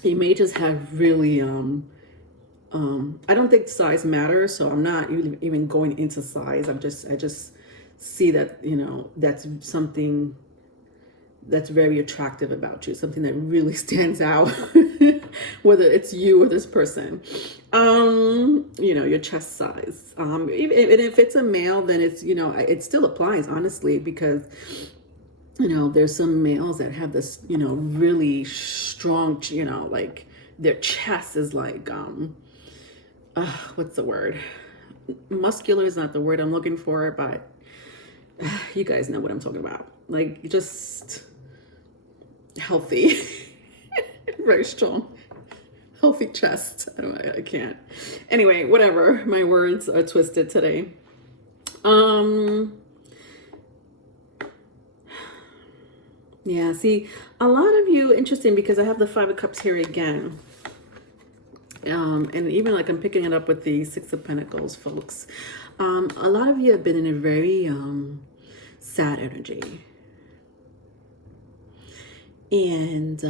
You may just have really, I don't think size matters, so I'm not even going into size. I just see that, you know, that's something that's very attractive about you, something that really stands out, whether it's you or this person. You know, your chest size. Even if it's a male, then it's, you know, it still applies, honestly, because, you know, there's some males that have this, you know, really strong, you know, like their chest is like, what's the word? Muscular is not the word I'm looking for, but you guys know what I'm talking about. Like, just healthy, very strong, healthy chest. I can't. Anyway, whatever. My words are twisted today. Yeah, see, a lot of you, interesting, because I have the Five of Cups here again. And even like I'm picking it up with the Six of Pentacles, folks. A lot of you have been in a very sad energy. And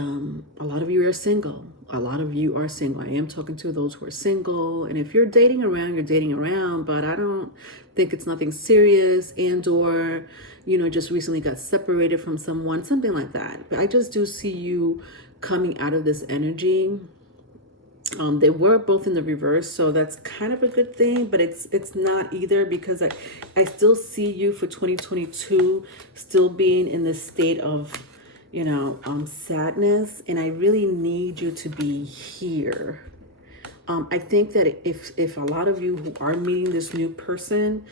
a lot of you are single. A lot of you are single. I am talking to those who are single. And if you're dating around, you're dating around. But I don't think it's nothing serious, and or, you know, just recently got separated from someone, something like that. But I just do see you coming out of this energy. They were both in the reverse, so that's kind of a good thing, but it's not either, because I still see you for 2022 still being in this state of, you know, sadness, and I really need you to be here. I think that if a lot of you who are meeting this new person,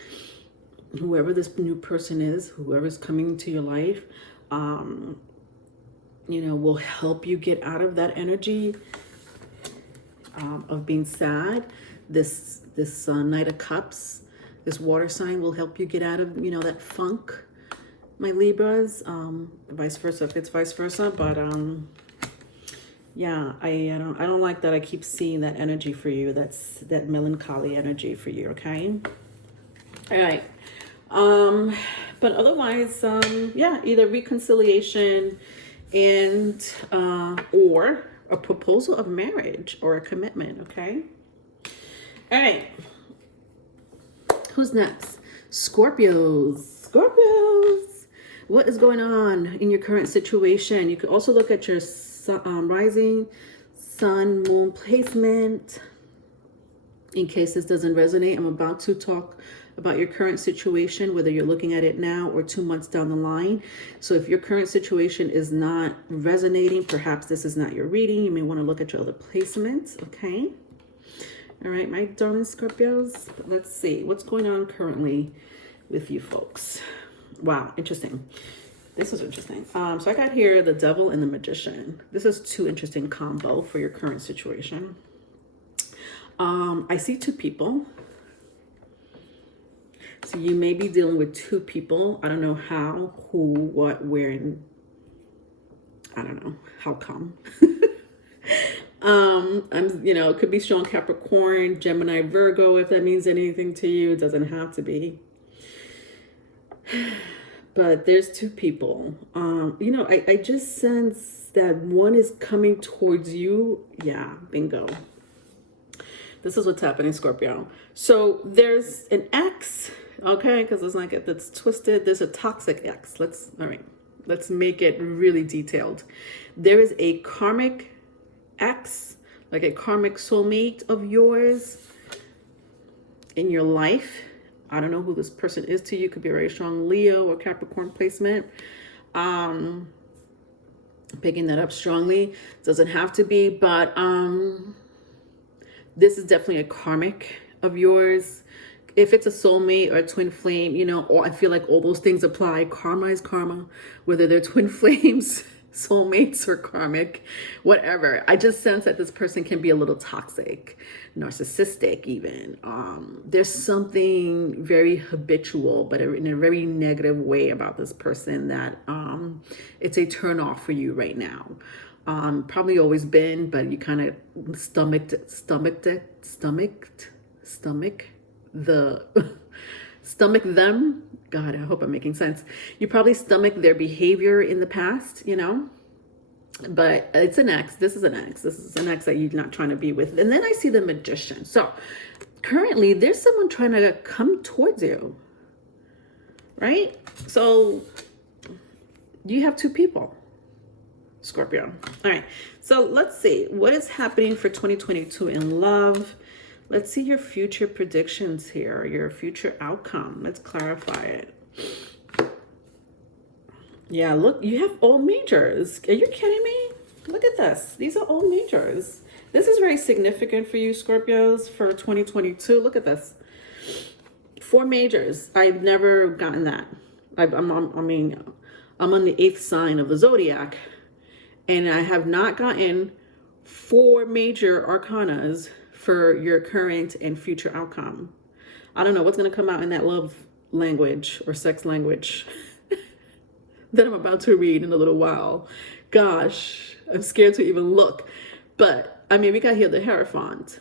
whoever this new person is, whoever's coming to your life, you know, will help you get out of that energy of being sad. This Knight of Cups, this water sign will help you get out of, you know, that funk, my Libras. Vice versa if it's vice versa, but yeah, I don't like that I keep seeing that energy for you. That's that melancholy energy for you. Okay, all right. But otherwise, yeah, either reconciliation and or a proposal of marriage or a commitment. Okay, all right. Who's next? Scorpios. What is going on in your current situation? You could also look at your rising sun moon placement. In case this doesn't resonate, I'm about to talk about your current situation, whether you're looking at it now or 2 months down the line. So if your current situation is not resonating, perhaps this is not your reading. You may want to look at your other placements. Okay. All right, my darling Scorpios. Let's see what's going on currently with you folks. Wow, interesting. This is interesting. So I got here the Devil and the Magician. This is two interesting combo for your current situation. I see two people. So you may be dealing with two people. I don't know how, who, what, where, and I don't know how come. You know, it could be strong Capricorn, Gemini, Virgo, if that means anything to you. It doesn't have to be. But there's two people. You know, I just sense that one is coming towards you. Yeah, bingo. This is what's happening, Scorpio. So there's an ex, okay, because let's not get that's twisted. There's a toxic ex. Let's make it really detailed. There is a karmic ex, like a karmic soulmate of yours in your life. I don't know who this person is to you. Could be a very strong Leo or Capricorn placement. Picking that up strongly. Doesn't have to be, but this is definitely a karmic of yours. If it's a soulmate or a twin flame, you know, or I feel like all those things apply. Karma is karma, whether they're twin flames, soulmates, or karmic, whatever. I just sense that this person can be a little toxic, narcissistic even. There's something very habitual, but in a very negative way about this person that it's a turn off for you right now. Probably always been, but you kind of stomach them. God, I hope I'm making sense. You probably stomach their behavior in the past, you know, but it's an ex. This is an ex. This is an ex that you're not trying to be with. And then I see the Magician. So currently there's someone trying to come towards you, right? So you have two people, Scorpio. All right. So let's see what is happening for 2022 in love. Let's see your future predictions here, your future outcome. Let's clarify it. Yeah, look, you have all majors. Are you kidding me? Look at this. These are all majors. This is very significant for you, Scorpios, for 2022. Look at this. 4 majors. I've never gotten that. I'm on the 8th sign of the Zodiac, and I have not gotten 4 major arcanas for your current and future outcome. I don't know what's going to come out in that love language or sex language that I'm about to read in a little while. Gosh, I'm scared to even look. But I mean, we got here the Hierophant,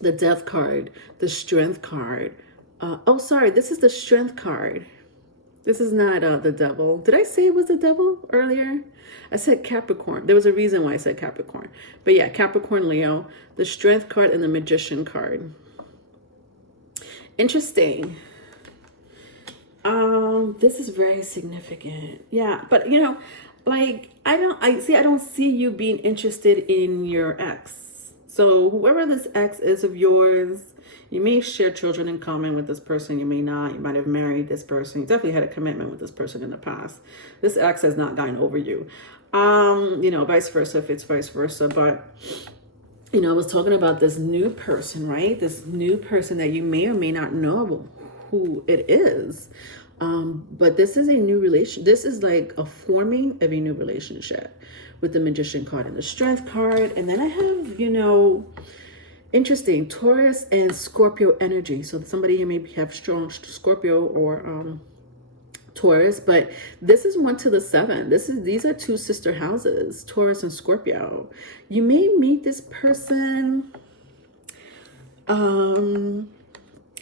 the Death card, the Strength card. Oh, sorry, this is the Strength card. This is not the Devil. Did I say it was the Devil earlier? I said Capricorn. There was a reason why I said Capricorn. But yeah, Capricorn, Leo, the Strength card, and the Magician card. Interesting. This is very significant. Yeah, but you know, like I don't see you being interested in your ex. So whoever this ex is of yours, you may share children in common with this person. You may not. You might have married this person. You definitely had a commitment with this person in the past. This ex has not gotten over you. You know, vice versa if it's vice versa. But, you know, I was talking about this new person, right? This new person that you may or may not know who it is. But this is a new relation. This is like a forming of a new relationship with the Magician card and the Strength card. And then I have, you know, interesting Taurus and Scorpio energy. So somebody you may have strong Scorpio or Taurus, but this is 1 to the 7. These are 2 sister houses, Taurus and Scorpio. You may meet this person. I don't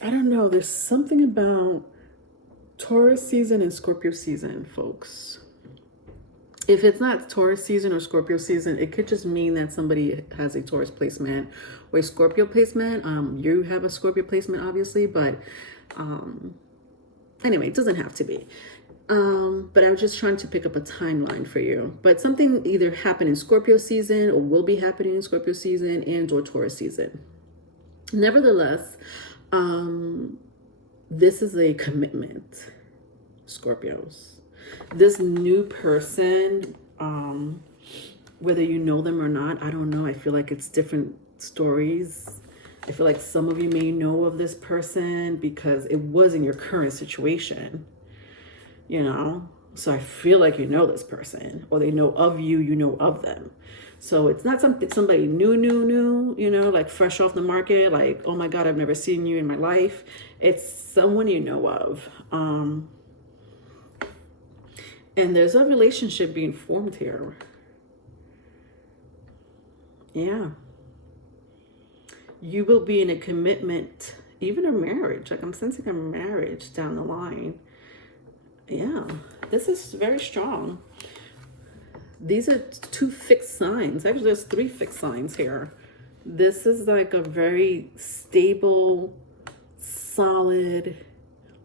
know. There's something about Taurus season and Scorpio season, folks. If it's not Taurus season or Scorpio season, it could just mean that somebody has a Taurus placement or a Scorpio placement. You have a Scorpio placement, obviously, but anyway, it doesn't have to be. But I was just trying to pick up a timeline for you. But something either happened in Scorpio season or will be happening in Scorpio season and or Taurus season. Nevertheless, this is a commitment, Scorpios. This new person, whether you know them or not, I don't know. I feel like it's different stories. I feel like some of you may know of this person because it was in your current situation, you know? So I feel like you know this person, or they know of you, you know of them. So it's not somebody new, you know, like fresh off the market, like, oh my God, I've never seen you in my life. It's someone you know of. And there's a relationship being formed here. Yeah. You will be in a commitment, even a marriage. Like I'm sensing a marriage down the line. Yeah, this is very strong. These are two fixed signs. Actually, there's three fixed signs here. This is like a very stable, solid,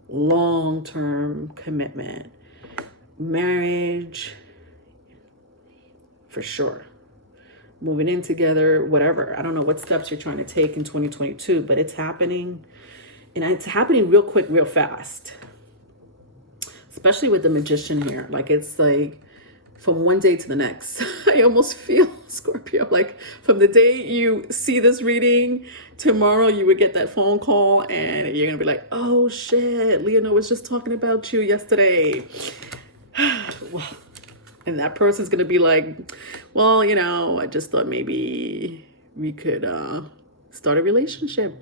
long-term commitment. Marriage, for sure. Moving in together, whatever. I don't know what steps you're trying to take in 2022, but it's happening. And it's happening real quick, real fast. Especially with the Magician here. Like, it's like from one day to the next. I almost feel, Scorpio, like from the day you see this reading, tomorrow you would get that phone call and you're gonna be like, oh shit, Leonor was just talking about you yesterday. And that person's gonna be like, well, you know, I just thought maybe we could start a relationship.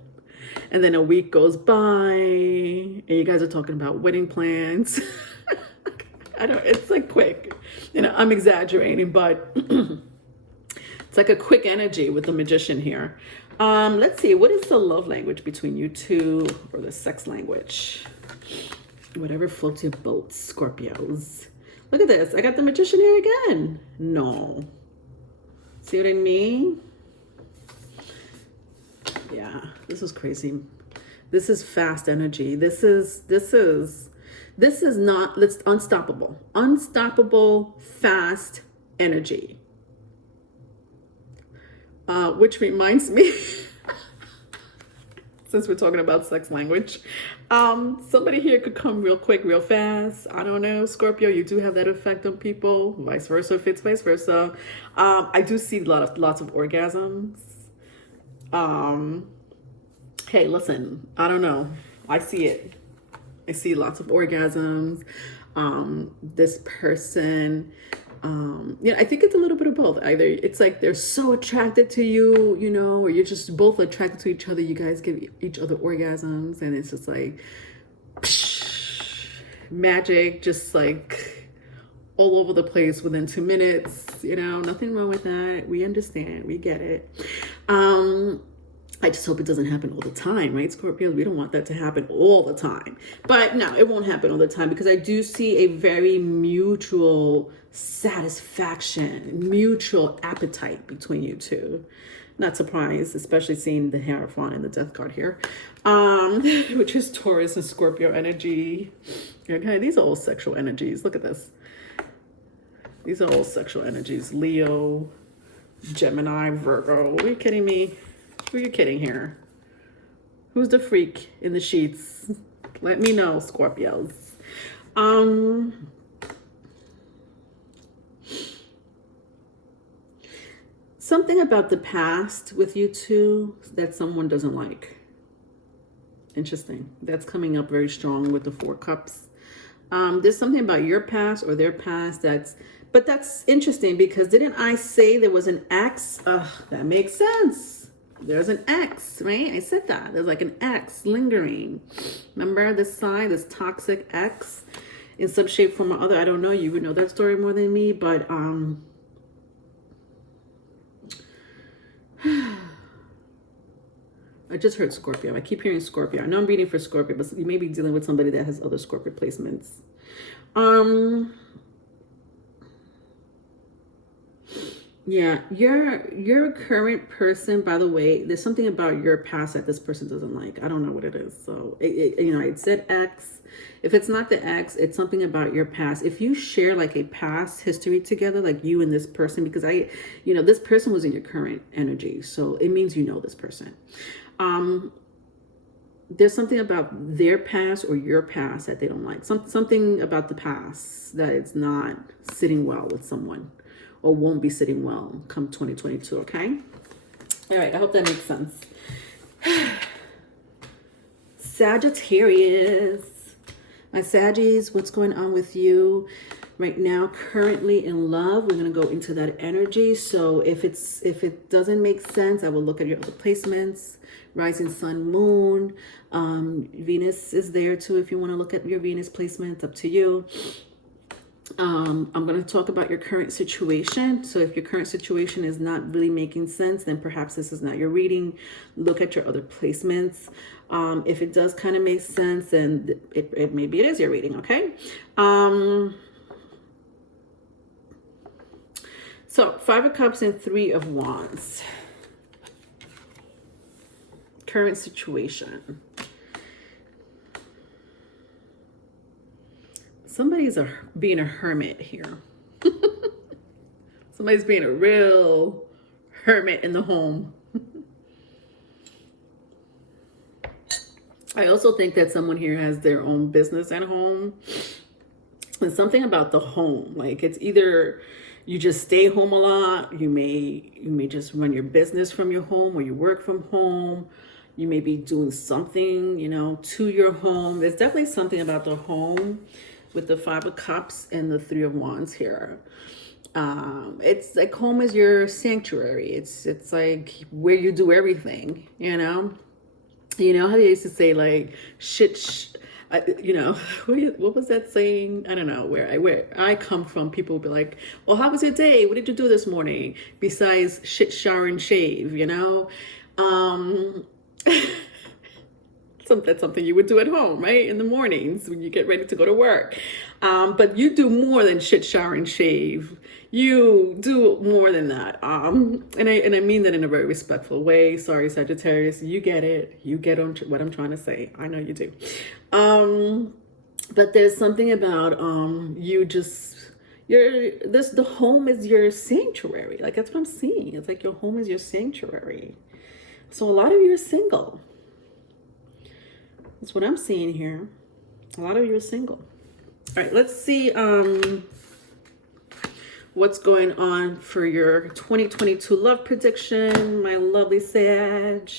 And then a week goes by and you guys are talking about wedding plans. I don't, it's like quick. You know, I'm exaggerating, but it's like a quick energy with the Magician here. Let's see, what is the love language between you two, or the sex language? Whatever floats your boat, Scorpios. Look at this. I got the Magician here again. No. See what I mean? Yeah, this is crazy. This is fast energy. This is not, it's unstoppable. Unstoppable, fast energy. Which reminds me, since we're talking about sex language, somebody here could come real quick, real fast. I don't know, Scorpio, you do have that effect on people. Vice versa, if it's vice versa. I do see lots of orgasms. Hey, listen, I don't know. I see it. I see lots of orgasms. This person, I think it's a little bit of both. Either it's like they're so attracted to you, you know, or you're just both attracted to each other. You guys give each other orgasms, and it's just like magic, just like all over the place within 2 minutes. You know, nothing wrong with that. We understand. We get it. I just hope it doesn't happen all the time, right, Scorpio? We don't want that to happen all the time. But no, it won't happen all the time, because I do see a very mutual satisfaction, mutual appetite between you two. Not surprised, especially seeing the Hierophant and the Death card here, which is Taurus and Scorpio energy. Okay, these are all sexual energies. Look at this. These are all sexual energies. Leo, Gemini, Virgo. Are you kidding me? Who are you kidding here? Who's the freak in the sheets? Let me know, Scorpios. Something about the past with you two that someone doesn't like. Interesting. That's coming up very strong with the Four Cups. There's something about your past or their past but that's interesting, because didn't I say there was an ex? That makes sense. There's an X, right? I said that. There's like an X lingering. Remember this sign, this toxic X in some shape, form, or other. I don't know. You would know that story more than me, but I just heard Scorpio. I keep hearing Scorpio. I know I'm reading for Scorpio, but you may be dealing with somebody that has other Scorpio placements. Yeah, your current person, by the way, there's something about your past that this person doesn't like. I don't know what it is. So, it said X. If it's not the X, it's something about your past. If you share like a past history together, like you and this person, because this person was in your current energy. So it means you know this person. There's something about their past or your past that they don't like. Something about the past that it's not sitting well with someone, or won't be sitting well come 2022, okay? All right, I hope that makes sense. Sagittarius. My Saggies, what's going on with you right now? Currently in love. We're going to go into that energy. So if it doesn't make sense, I will look at your other placements. Rising Sun, Moon. Venus is there too if you want to look at your Venus placement. It's up to you. I'm going to talk about your current situation. So if your current situation is not really making sense, then perhaps this is not your reading. Look at your other placements. If it does kind of make sense, then maybe it is your reading, okay? So 5 of Cups and 3 of Wands. Current situation. Somebody's being a hermit here. Somebody's being a real hermit in the home. I also think that someone here has their own business at home. And something about the home, like it's either you just stay home a lot, you may just run your business from your home, or you work from home. You may be doing something, you know, to your home. There's definitely something about the home with the 5 of Cups and the 3 of Wands here. It's like home is your sanctuary. It's like where you do everything, you know? You know how they used to say like you know, what was that saying? I don't know where I come from. People would be like, well, how was your day? What did you do this morning? Besides shit, shower, and shave, you know? That's something you would do at home, right? In the mornings when you get ready to go to work. But you do more than shit, shower, and shave. You do more than that. And I mean that in a very respectful way. Sorry, Sagittarius, you get it. You get on what I'm trying to say. I know you do. But there's something about the home is your sanctuary. Like that's what I'm seeing. It's like your home is your sanctuary. So a lot of you are single. That's what I'm seeing here. A lot of you are single. All right, let's see what's going on for your 2022 love prediction, my lovely Sag.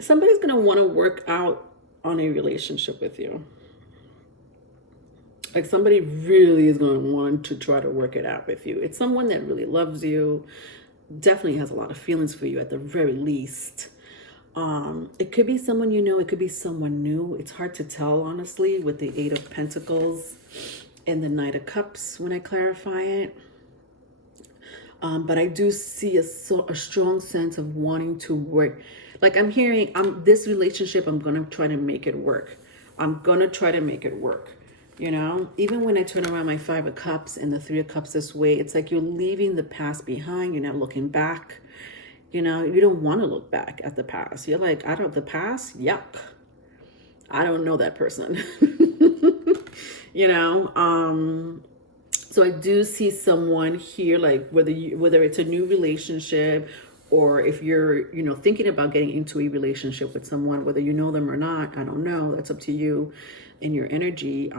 Somebody's going to want to work out on a relationship with you. Like somebody really is going to want to try to work it out with you. It's someone that really loves you, definitely has a lot of feelings for you at the very least. It could be someone you know, it could be someone new. It's hard to tell, honestly, with the 8 of Pentacles and the Knight of Cups when I clarify it. But I do see a strong sense of wanting to work. Like I'm hearing, this relationship, I'm going to try to make it work. I'm going to try to make it work. You know, even when I turn around my 5 of Cups and the 3 of Cups this way, it's like you're leaving the past behind. You're not looking back. You know, you don't want to look back at the past. You're like, the past? Yuck. I don't know that person. You know, so I do see someone here, like whether it's a new relationship or if you're, you know, thinking about getting into a relationship with someone, whether you know them or not, I don't know. That's up to you. In your energy,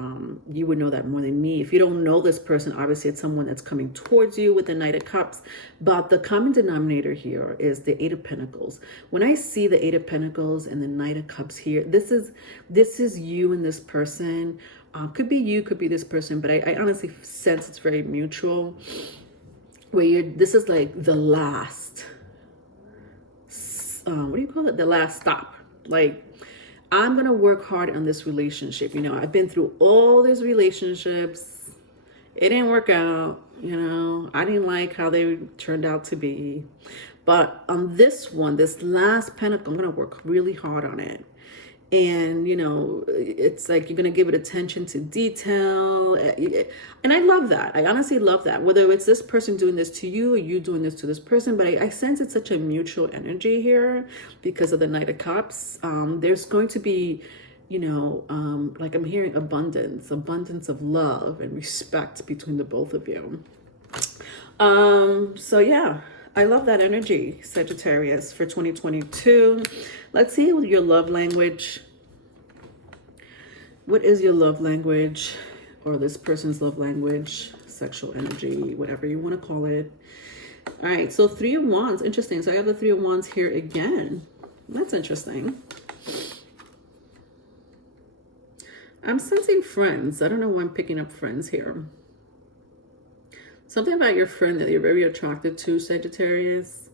you would know that more than me. If you don't know this person, obviously it's someone that's coming towards you with the Knight of Cups. But the common denominator here is the 8 of Pentacles. When I see the 8 of Pentacles and the Knight of Cups here, this is you and this person. Could be you, could be this person, but I honestly sense it's very mutual. This is like the last, what do you call it? The last stop. Like, I'm going to work hard on this relationship. You know, I've been through all these relationships. It didn't work out. You know, I didn't like how they turned out to be. But on this one, this last pentacle, I'm going to work really hard on it. And, you know, it's like you're going to give it attention to detail. And I love that. I honestly love that. Whether it's this person doing this to you or you doing this to this person. But I sense it's such a mutual energy here because of the Knight of Cups. There's going to be, you know, like I'm hearing abundance of love and respect between the both of you. So, yeah. I love that energy, Sagittarius, for 2022. Let's see with your love language. What is your love language or this person's love language, sexual energy, whatever you want to call it. All right, so 3 of Wands. Interesting. So I have the 3 of Wands here again. That's interesting. I'm sensing friends. I don't know why I'm picking up friends here. Something about your friend that you're very attracted to, Sagittarius.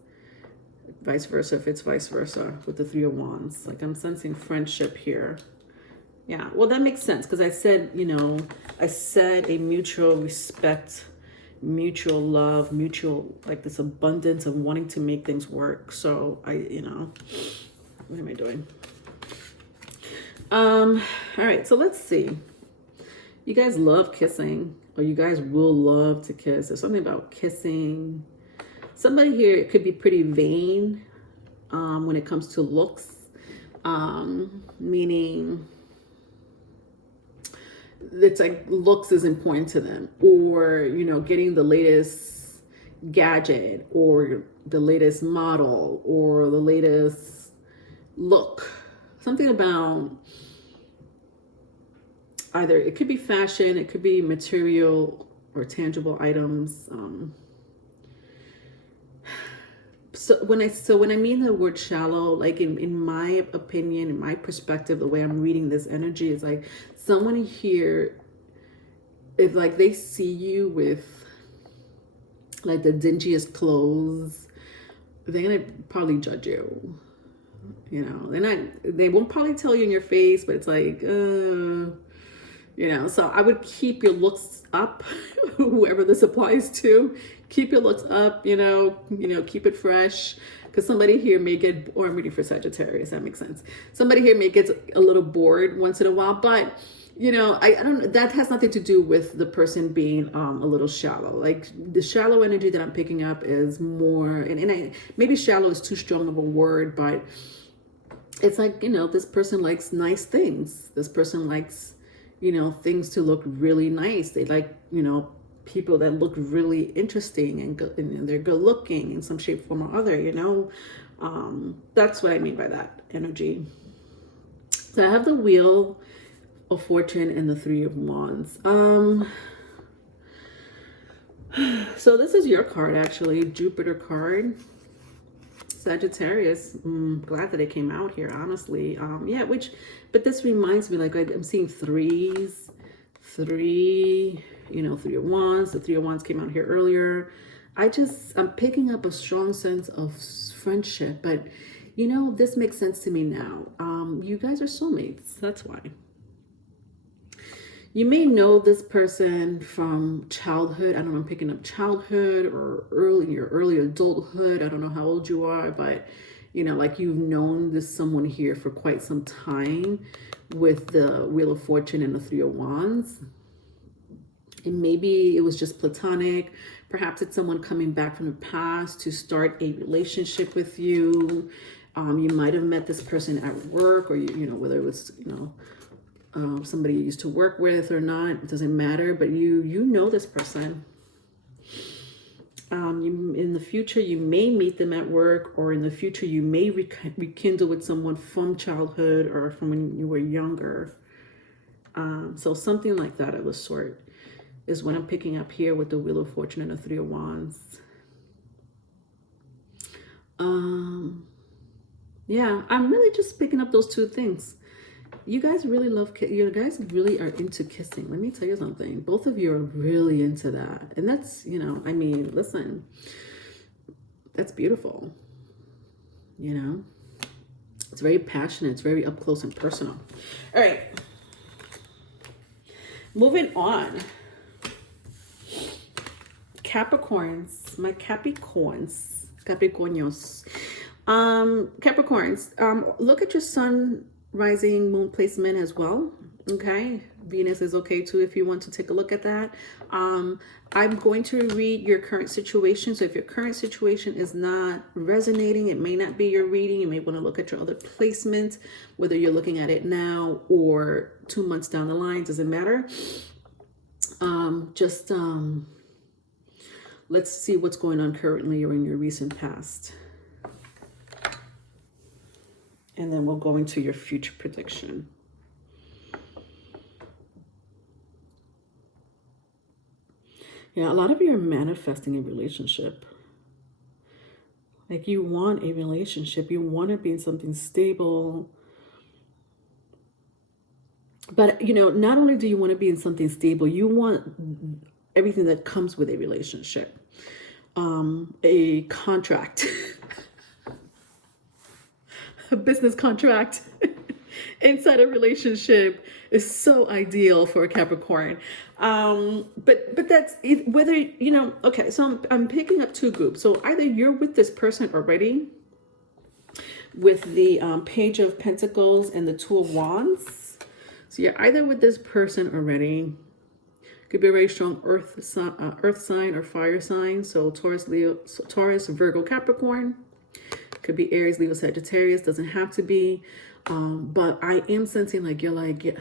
Vice versa, if it's vice versa with the 3 of Wands. Like I'm sensing friendship here Yeah, well, that makes sense because I said, you know, I said a mutual respect, mutual love, mutual, like this abundance of wanting to make things work. So you know, what am I doing? All right, so let's see. You guys love kissing, or you guys will love to kiss. There's something about kissing. Somebody here, it could be pretty vain when it comes to looks, meaning it's like looks is important to them, or, you know, getting the latest gadget or the latest model or the latest look. Something about either it could be fashion, it could be material or tangible items. So when I mean the word shallow, like in my opinion, in my perspective, the way I'm reading this energy is like someone here, if like they see you with like the dingiest clothes, they're gonna probably judge you. You know, they won't probably tell you in your face, but it's like, you know, so I would keep your looks up, whoever this applies to. Keep your looks up, you know, keep it fresh. Because somebody here may get, or I'm reading for Sagittarius, that makes sense. Somebody here may get a little bored once in a while, but, you know, I don't, that has nothing to do with the person being a little shallow. Like the shallow energy that I'm picking up is more, and maybe shallow is too strong of a word, but it's like, you know, this person likes nice things. This person likes, you know, things to look really nice. They like, you know, people that look really interesting and good, and they're good looking in some shape, form, or other, you know. That's what I mean by that energy. So I have the Wheel of Fortune and the Three of Wands. So this is your card, actually, Jupiter card. Sagittarius, glad that it came out here, honestly. Yeah, but this reminds me, like I'm seeing three, you know, Three of Wands. The Three of Wands came out here earlier. I'm picking up a strong sense of friendship, but you know, this makes sense to me now. You guys are soulmates, that's why. You may know this person from childhood. I don't know, I'm picking up childhood or early adulthood. I don't know how old you are, but you know, like you've known this someone here for quite some time with the Wheel of Fortune and the Three of Wands. And maybe it was just platonic. Perhaps it's someone coming back from the past to start a relationship with you. You might have met this person at work, or you know, whether it was, you know, somebody you used to work with or not, it doesn't matter, but you know this person. In the future, you may meet them at work, or in the future, you may rekindle with someone from childhood or from when you were younger. So something like that of the sort is what I'm picking up here with the Wheel of Fortune and the Three of Wands. Yeah, I'm really just picking up those two things. You guys really love, you guys really are into kissing. Let me tell you something. Both of you are really into that. And that's, you know, I mean, listen, that's beautiful. You know, it's very passionate. It's very up close and personal. All right. Moving on. Capricorns, my Capricorns, Capricornios. Capricorns, look at your sun, rising, moon placement as well. Okay, Venus is okay too if you want to take a look at that. I'm going to read your current situation. So if your current situation is not resonating, it may not be your reading. You may want to look at your other placement, whether you're looking at it now or 2 months down the line, doesn't matter. Let's see what's going on currently or in your recent past. And then we'll go into your future prediction. Yeah, a lot of you are manifesting a relationship. Like you want a relationship. You want to be in something stable. But, you know, not only do you want to be in something stable, you want everything that comes with a relationship. A contract. A business contract. inside a relationship is so ideal for a Capricorn. But that's whether, you know, okay, so I'm picking up two groups. So either you're with this person already with the Page of Pentacles and the Two of Wands. So you're either with this person already. Could be a very strong earth sign or fire sign. So Taurus, Leo, Taurus, Virgo, Capricorn. Could be Aries, Leo, Sagittarius. Doesn't have to be. But I am sensing like you're like, yeah,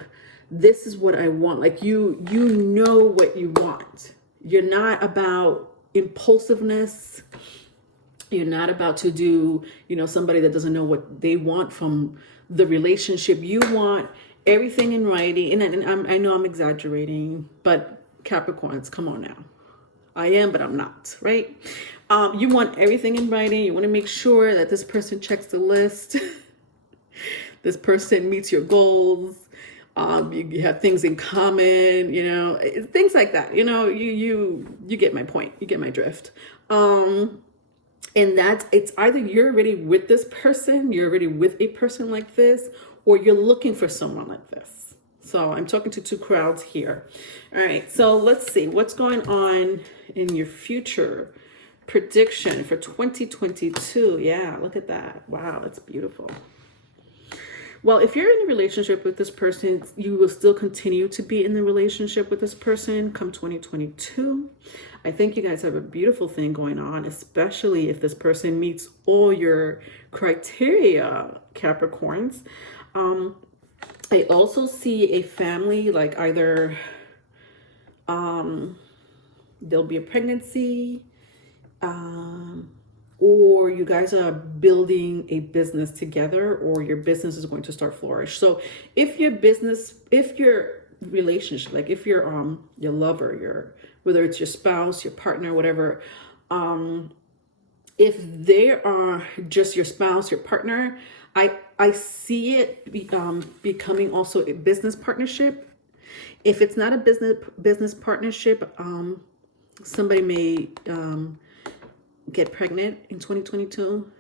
this is what I want. Like you know what you want. You're not about impulsiveness. You're not about to do, you know, somebody that doesn't know what they want from the relationship. You want everything in writing. And I know I'm exaggerating, but Capricorns, come on now. I am, but I'm not, right? You want everything in writing. You want to make sure that this person checks the list. This person meets your goals. You have things in common, you know, things like that. You know, you get my point. You get my drift. And it's either you're already with this person, you're already with a person like this, or you're looking for someone like this. So I'm talking to two crowds here. All right, so let's see what's going on in your future prediction for 2022. Yeah, look at that. Wow, that's beautiful. Well, if you're in a relationship with this person, you will still continue to be in the relationship with this person come 2022. I think you guys have a beautiful thing going on, especially if this person meets all your criteria, Capricorns. I also see a family, like either there'll be a pregnancy, or you guys are building a business together, or your business is going to start flourish. So if your relationship, like if you're your lover, whether it's your spouse, your partner, whatever, if they are just your spouse, your partner, I see it becoming also a business partnership. If it's not a business partnership, somebody may get pregnant in 2022,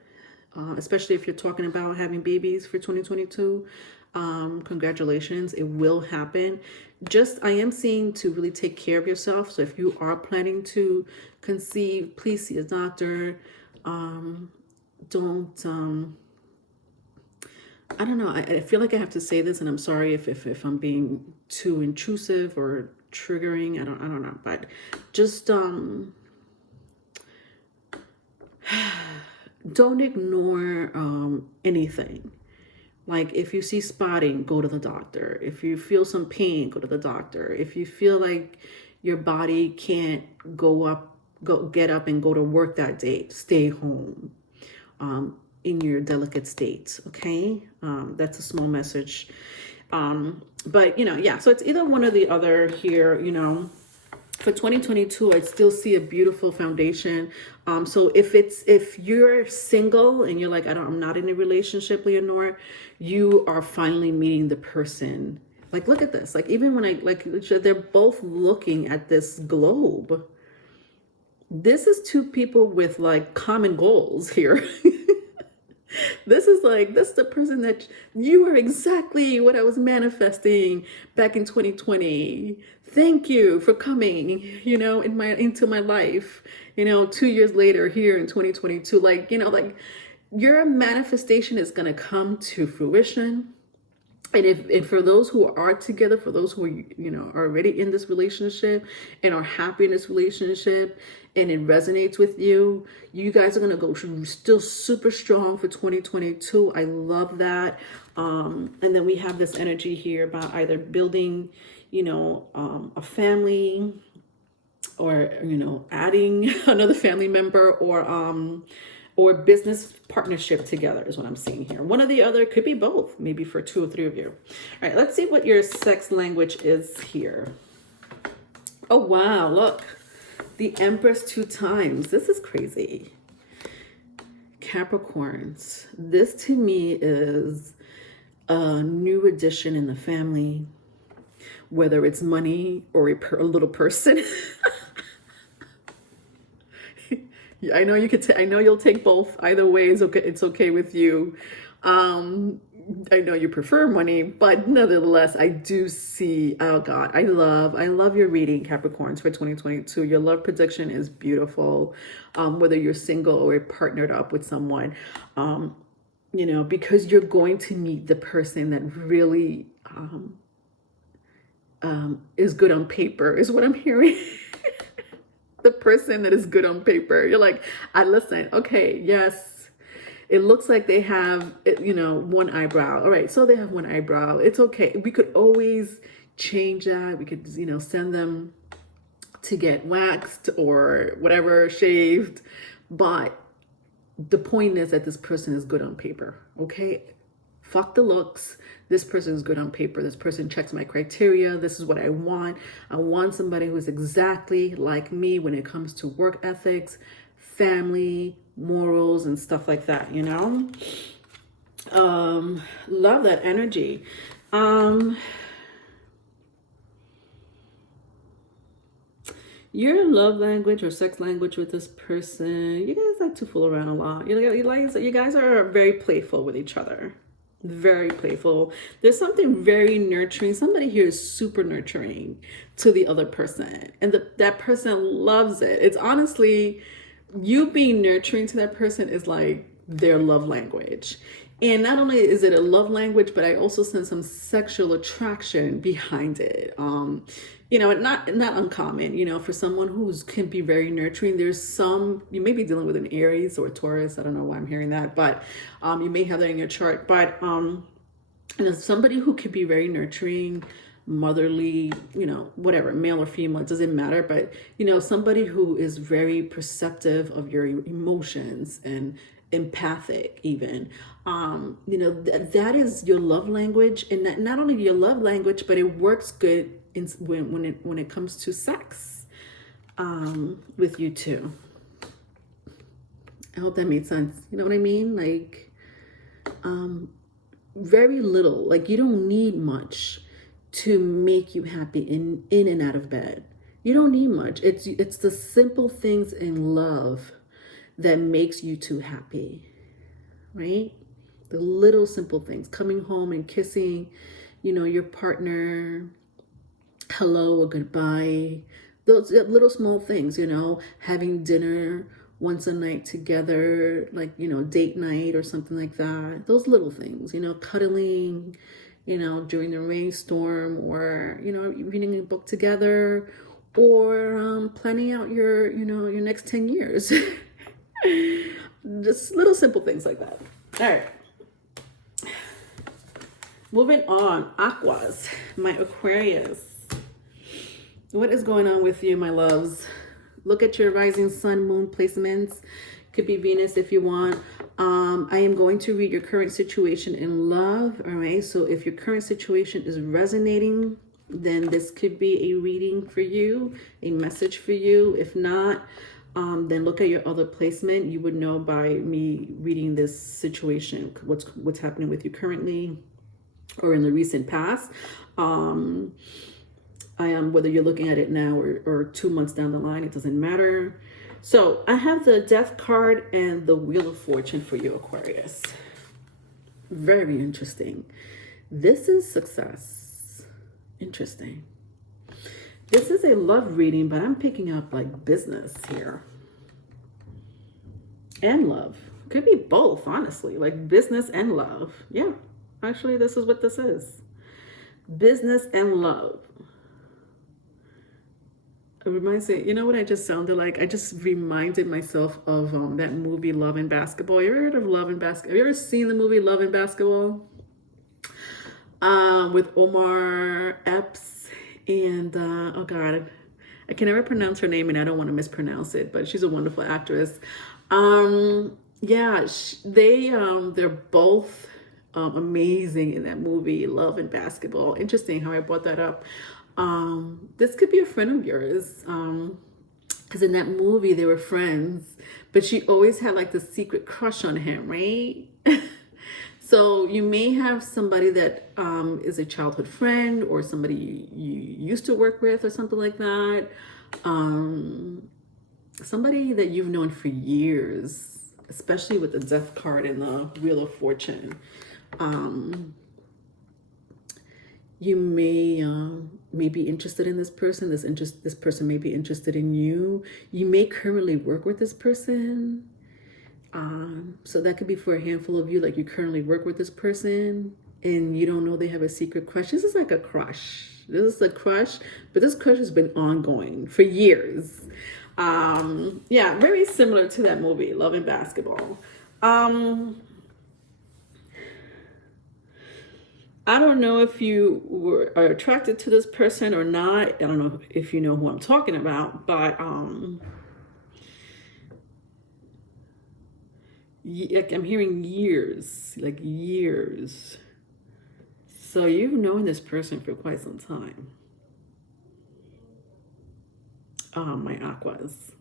especially if you're talking about having babies for 2022. Congratulations, it will happen. Just, I am seeing to really take care of yourself. So if you are planning to conceive, please see a doctor. Don't, I don't know. I feel like I have to say this, and I'm sorry if I'm being too intrusive or triggering. I don't know, but just don't ignore anything. Like if you see spotting, go to the doctor. If you feel some pain, go to the doctor. If you feel like your body can't get up and go to work that day, stay home. In your delicate state, okay? That's a small message. But, you know, yeah, so it's either one or the other here, you know. For 2022, I still see a beautiful foundation. So if you're single and you're like, I'm not in a relationship, Leonore, you are finally meeting the person. Like, look at this. Like, even when they're both looking at this globe. This is two people with like common goals here. This is the person that you are exactly what I was manifesting back in 2020. Thank you for coming, you know, into my life, you know, 2 years later here in 2022. Like, you know, like your manifestation is going to come to fruition. And if for those who are together, for those who are, you know, are already in this relationship and are happy in this relationship and it resonates with you, you guys are going to go still super strong for 2022. I love that. And then we have this energy here about either building, you know, a family, or, you know, adding another family member, or business partnership together is what I'm seeing here. One or the other, could be both, maybe for 2 or 3 of you. All right, let's see what your sex language is here. Oh, wow, look. The Empress 2 times. This is crazy. Capricorns. This to me is a new addition in the family, whether it's money or a little person. I know you could. I know you'll take both. Either way is okay. It's okay with you. I know you prefer money, but nevertheless, I do see, oh God, I love your reading, Capricorns, for 2022. Your love prediction is beautiful, whether you're single or partnered up with someone, you know, because you're going to meet the person that really is good on paper, is what I'm hearing. The person that is good on paper. You're like, I listen, okay, yes. It looks like they have, you know, one eyebrow. All right, so they have one eyebrow. It's okay. We could always change that. We could, you know, send them to get waxed or whatever, shaved. But the point is that this person is good on paper, okay? Fuck the looks. This person is good on paper. This person checks my criteria. This is what I want. I want somebody who's exactly like me when it comes to work ethics, family, morals, and stuff like that, you know? Love that energy. Your love language or sex language with this person, you guys like to fool around a lot. You guys are very playful with each other. Very playful. There's something very nurturing. Somebody here is super nurturing to the other person, and that person loves it. It's honestly, you being nurturing to that person is like their love language. And not only is it a love language, but I also sense some sexual attraction behind it. You know, not uncommon, you know, for someone who's can be very nurturing. There's some, you may be dealing with an Aries or a Taurus. I don't know why I'm hearing that, but you may have that in your chart. But you know, somebody who could be very nurturing, motherly, you know, whatever, male or female, it doesn't matter. But, you know, somebody who is very perceptive of your emotions and empathic even, you know, that is your love language. And not only your love language, but it works good when it comes to sex with you too. I hope that made sense. You know what I mean? Like very little, like you don't need much to make you happy in and out of bed. You don't need much. It's the simple things in love that makes you two happy, right? The little simple things, coming home and kissing, you know, your partner, hello or goodbye, those little small things, you know, having dinner once a night together, like, you know, date night or something like that. Those little things, you know, cuddling, you know, during the rainstorm, or, you know, reading a book together, or planning out your, you know, your next 10 years. Just little simple things like that. All right. Moving on, Aquas, my Aquarius. What is going on with you, my loves? Look at your rising sun, moon placements. Could be Venus if you want. I am going to read your current situation in love. All right. So if your current situation is resonating, then this could be a reading for you, a message for you. If not, then look at your other placement. You would know by me reading this situation, what's happening with you currently or in the recent past. Whether you're looking at it now or 2 months down the line, it doesn't matter. So I have the Death card and the Wheel of Fortune for you, Aquarius. Very interesting. This is success. Interesting. This is a love reading, but I'm picking up like business here. And love. Could be both, honestly. Like business and love. Yeah. Actually, this is what this is. Business and love. It reminds me, you know what I just sounded like? I just reminded myself of that movie Love and Basketball. You ever heard of Love and Basketball? Have you ever seen the movie Love and Basketball? With Omar Epps and, oh God, I can never pronounce her name and I don't want to mispronounce it, but she's a wonderful actress. Yeah, they're both amazing in that movie, Love and Basketball. Interesting how I brought that up. This could be a friend of yours, because in that movie they were friends, but she always had like the secret crush on him, right? So you may have somebody that is a childhood friend or somebody you used to work with or something like that. Somebody that you've known for years, especially with the Death card and the Wheel of Fortune. You may be interested in this person. This person may be interested in you. You may currently work with this person. So that could be for a handful of you, like you currently work with this person and you don't know they have a secret crush. This is like a crush. This is a crush, but this crush has been ongoing for years. Yeah, very similar to that movie, Love and Basketball. I don't know if you are attracted to this person or not. I don't know if you know who I'm talking about, but I'm hearing years, like years. So you've known this person for quite some time. My aquas.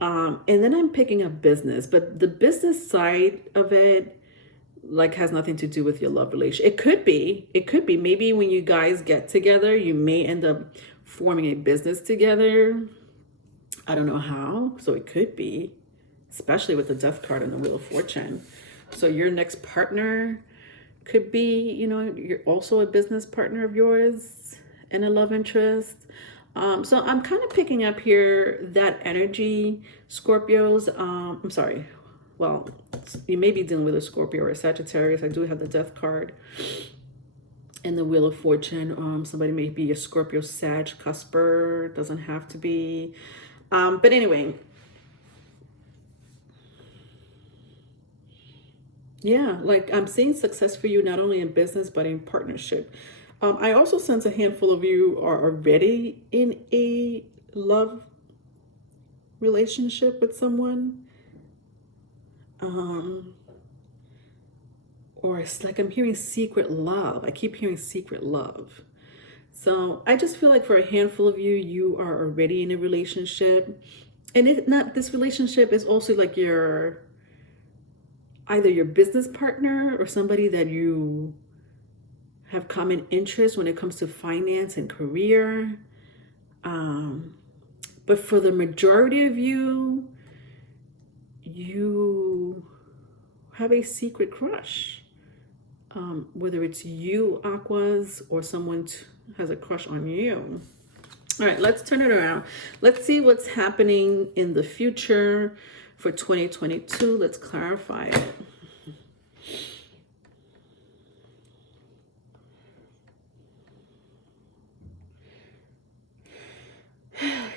And then I'm picking up business, but the business side of it like has nothing to do with your love relationship. It could be maybe when you guys get together, you may end up forming a business together. I don't know how. So it could be, especially with the Death card and the Wheel of Fortune. So your next partner could be, you know, you're also a business partner of yours and a love interest. So I'm kind of picking up here that energy, Scorpios. I'm sorry. Well, you may be dealing with a Scorpio or a Sagittarius. I do have the Death card and the Wheel of Fortune. Somebody may be a Scorpio, Sag, cusper. Doesn't have to be. But anyway. Yeah, like I'm seeing success for you, not only in business, but in partnership. I also sense a handful of you are already in a love relationship with someone. Or it's like I'm hearing secret love. I keep hearing secret love. So I just feel like for a handful of you, you are already in a relationship. And this relationship is also like either your business partner or somebody that you have common interests when it comes to finance and career. But for the majority of you, you have a secret crush. Whether it's you, Aquas, or someone has a crush on you. All right, let's turn it around. Let's see what's happening in the future for 2022. Let's clarify it.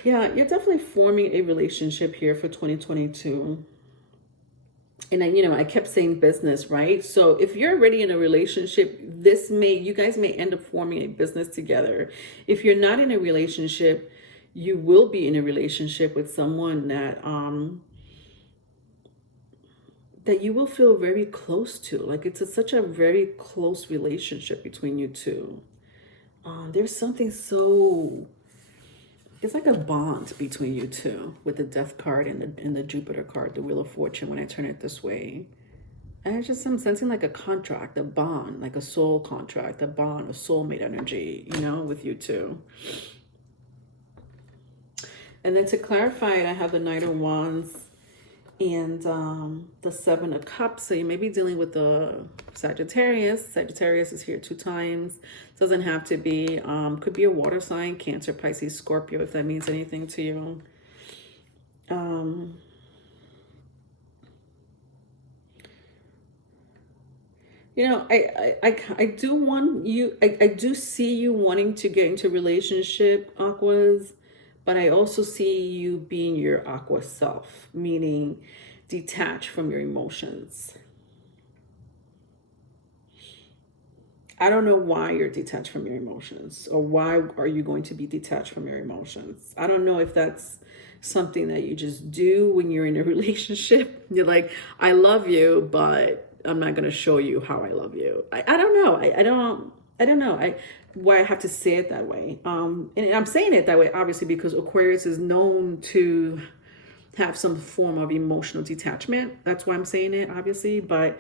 Yeah, you're definitely forming a relationship here for 2022. And I kept saying business, right? So if you're already in a relationship, you guys may end up forming a business together. If you're not in a relationship, you will be in a relationship with someone that you will feel very close to. Like it's such a very close relationship between you two. There's something it's like a bond between you two with the Death card and the Jupiter card, the Wheel of Fortune, when I turn it this way. And I'm sensing like a contract, a bond, like a soul contract, a bond, a soulmate energy, with you two. And then to clarify it, I have the Knight of Wands and the Seven of Cups. So you may be dealing with the Sagittarius. Sagittarius is here 2 times. Doesn't have to be. Could be a water sign, Cancer, Pisces, Scorpio, if that means anything to you. I do want you. I do see you wanting to get into relationship, Aquas. But I also see you being your aqua self, meaning detached from your emotions. I don't know why you're detached from your emotions, or why are you going to be detached from your emotions. I don't know if that's something that you just do when you're in a relationship. You're like, I love you, but I'm not going to show you how I love you. I don't know. I don't know. Why I have to say it that way. And I'm saying it that way, obviously, because Aquarius is known to have some form of emotional detachment. That's why I'm saying it, obviously. But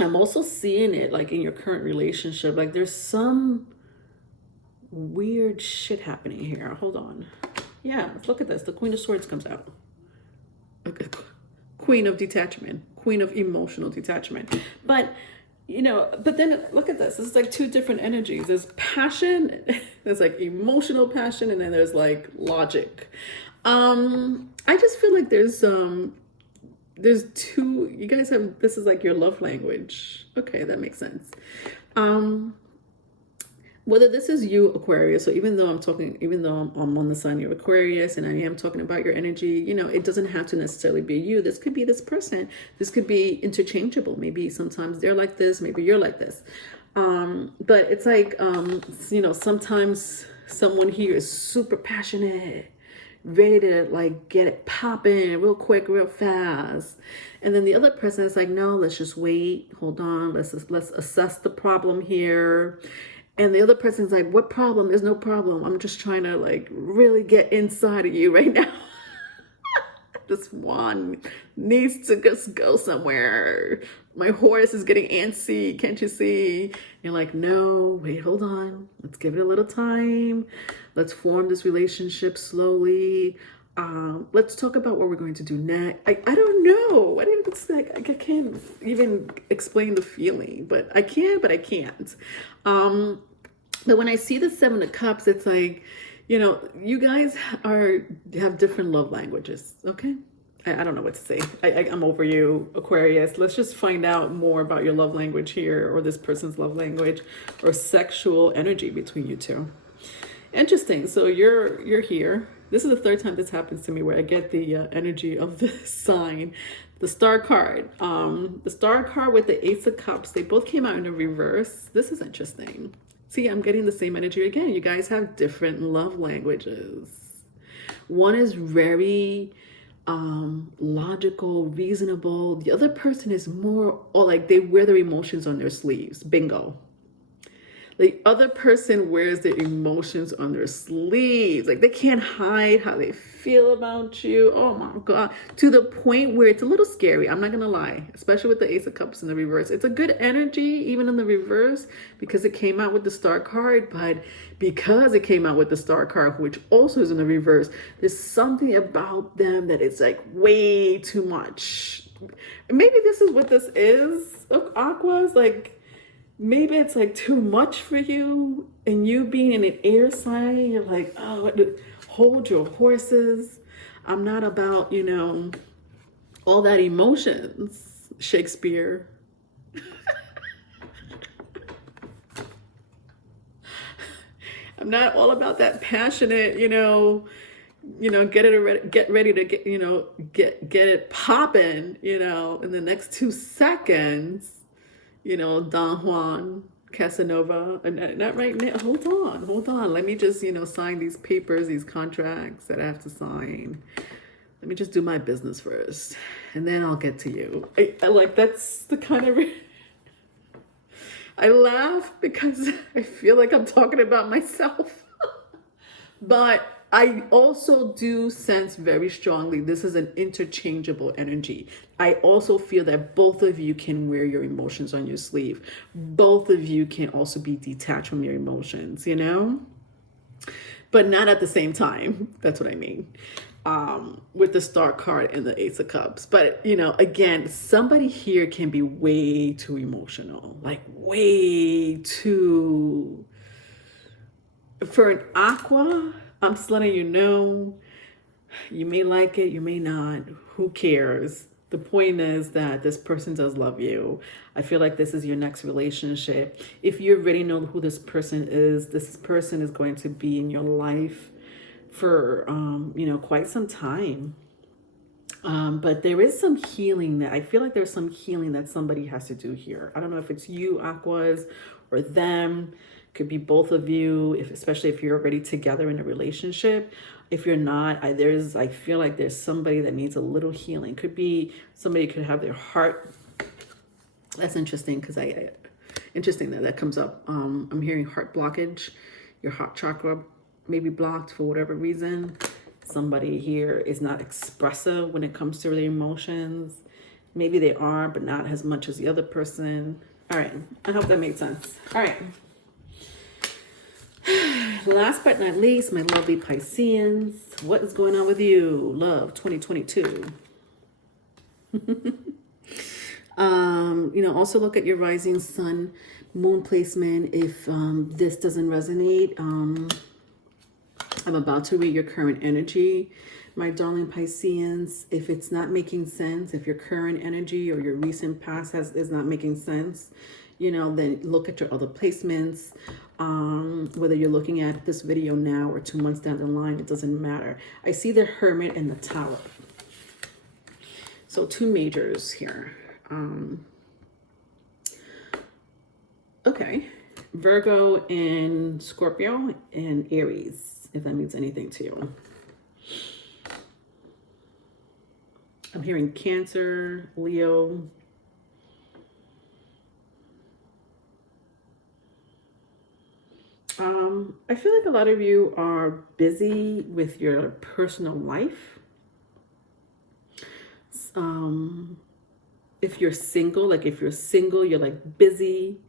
I'm also seeing it like in your current relationship. Like there's some weird shit happening here. Hold on. Yeah, let's look at this. The Queen of Swords comes out. Queen of detachment. Queen of emotional detachment. But you know, but then look at this. This is like two different energies. There's passion, there's like emotional passion, and then there's like logic. I just feel like there's two, you guys have, this is like your love language. Okay, that makes sense. Whether this is you, Aquarius, so even though I'm on the sun, you're Aquarius, and I am talking about your energy, you know, it doesn't have to necessarily be you. This could be this person. This could be interchangeable. Maybe sometimes they're like this, maybe you're like this. But it's like, you know, sometimes someone here is super passionate, ready to like get it popping real quick, real fast. And then the other person is like, no, let's just wait, hold on, let's assess the problem here. And the other person's like, what problem? There's no problem. I'm just trying to like really get inside of you right now. This one needs to just go somewhere. My horse is getting antsy. Can't you see? You're like, no, wait, hold on. Let's give it a little time. Let's form this relationship slowly. Let's talk about what we're going to do next. I don't know. I can't even explain the feeling, but I can, but I can't. But when I see the Seven of Cups, it's like, you know, you guys have different love languages. Okay. I don't know what to say. I'm over you, Aquarius. Let's just find out more about your love language here, or this person's love language, or sexual energy between you two. Interesting. So you're here. This is the third time this happens to me where I get the energy of the sign. The star card. The star card with the Ace of Cups. They both came out in the reverse. This is interesting. See, I'm getting the same energy again. You guys have different love languages. One is very logical, reasonable. The other person is more, or like they wear their emotions on their sleeves. Bingo. The other person wears their emotions on their sleeves. Like they can't hide how they feel about you. Oh my God. To the point where it's a little scary. I'm not going to lie. Especially with the Ace of Cups in the reverse. It's a good energy, even in the reverse, because it came out with the star card. But because it came out with the star card, which also is in the reverse, there's something about them that is like way too much. Maybe this is what this is of Aquas. Like, maybe it's like too much for you, and you being in an air sign, you're like, oh, hold your horses. I'm not about, you know, all that emotions, Shakespeare. I'm not all about that passionate, you know, get ready to get, you know, get it popping, you know, in the next 2 seconds. You know, Don Juan, Casanova, not right now. Hold on. Let me just, you know, sign these papers, these contracts that I have to sign. Let me just do my business first, and then I'll get to you. I like, that's the kind of, I laugh because I feel like I'm talking about myself. But I also do sense very strongly this is an interchangeable energy. I also feel that both of you can wear your emotions on your sleeve. Both of you can also be detached from your emotions, you know? But not at the same time. That's what I mean. With the star card and the Ace of Cups. But, you know, again, somebody here can be way too emotional. Like way too... For an Aqua, I'm just letting you know, you may like it, you may not. Who cares? The point is that this person does love you. I feel like this is your next relationship. If you already know who this person is going to be in your life for, you know, quite some time. But there is some healing that I feel like there's some healing that somebody has to do here. I don't know if it's you, Aquas, or them. Could be both of you, especially if you're already together in a relationship. If you're not, I feel like there's somebody that needs a little healing. Could be somebody could have their heart. That's interesting because interesting that comes up. I'm hearing heart blockage. Your heart chakra may be blocked for whatever reason. Somebody here is not expressive when it comes to their emotions. Maybe they are, but not as much as the other person. All right. I hope that made sense. All right. Last but not least, my lovely Pisceans, what is going on with you? Love 2022. You know, also look at your rising sun, moon placement. If this doesn't resonate, I'm about to read your current energy, my darling Pisceans. If it's not making sense, if your current energy or your recent past is not making sense, you know, then look at your other placements. Whether you're looking at this video now or 2 months down the line, it doesn't matter. I see the Hermit and the Tower. So two majors here. Okay. Virgo and Scorpio and Aries, if that means anything to you. I'm hearing Cancer, Leo. I feel like a lot of you are busy with your personal life. If you're single, you're like busy.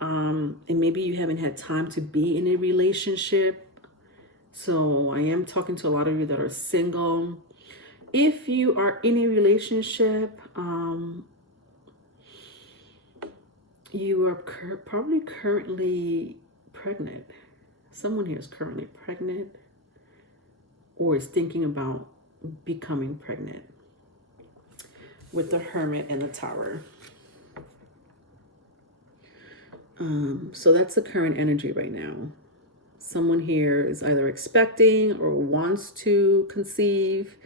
And maybe you haven't had time to be in a relationship. So I am talking to a lot of you that are single. If you are in a relationship, you are probably currently pregnant. Someone here is currently pregnant or is thinking about becoming pregnant with the Hermit and the Tower. So that's the current energy right now. Someone here is either expecting or wants to conceive.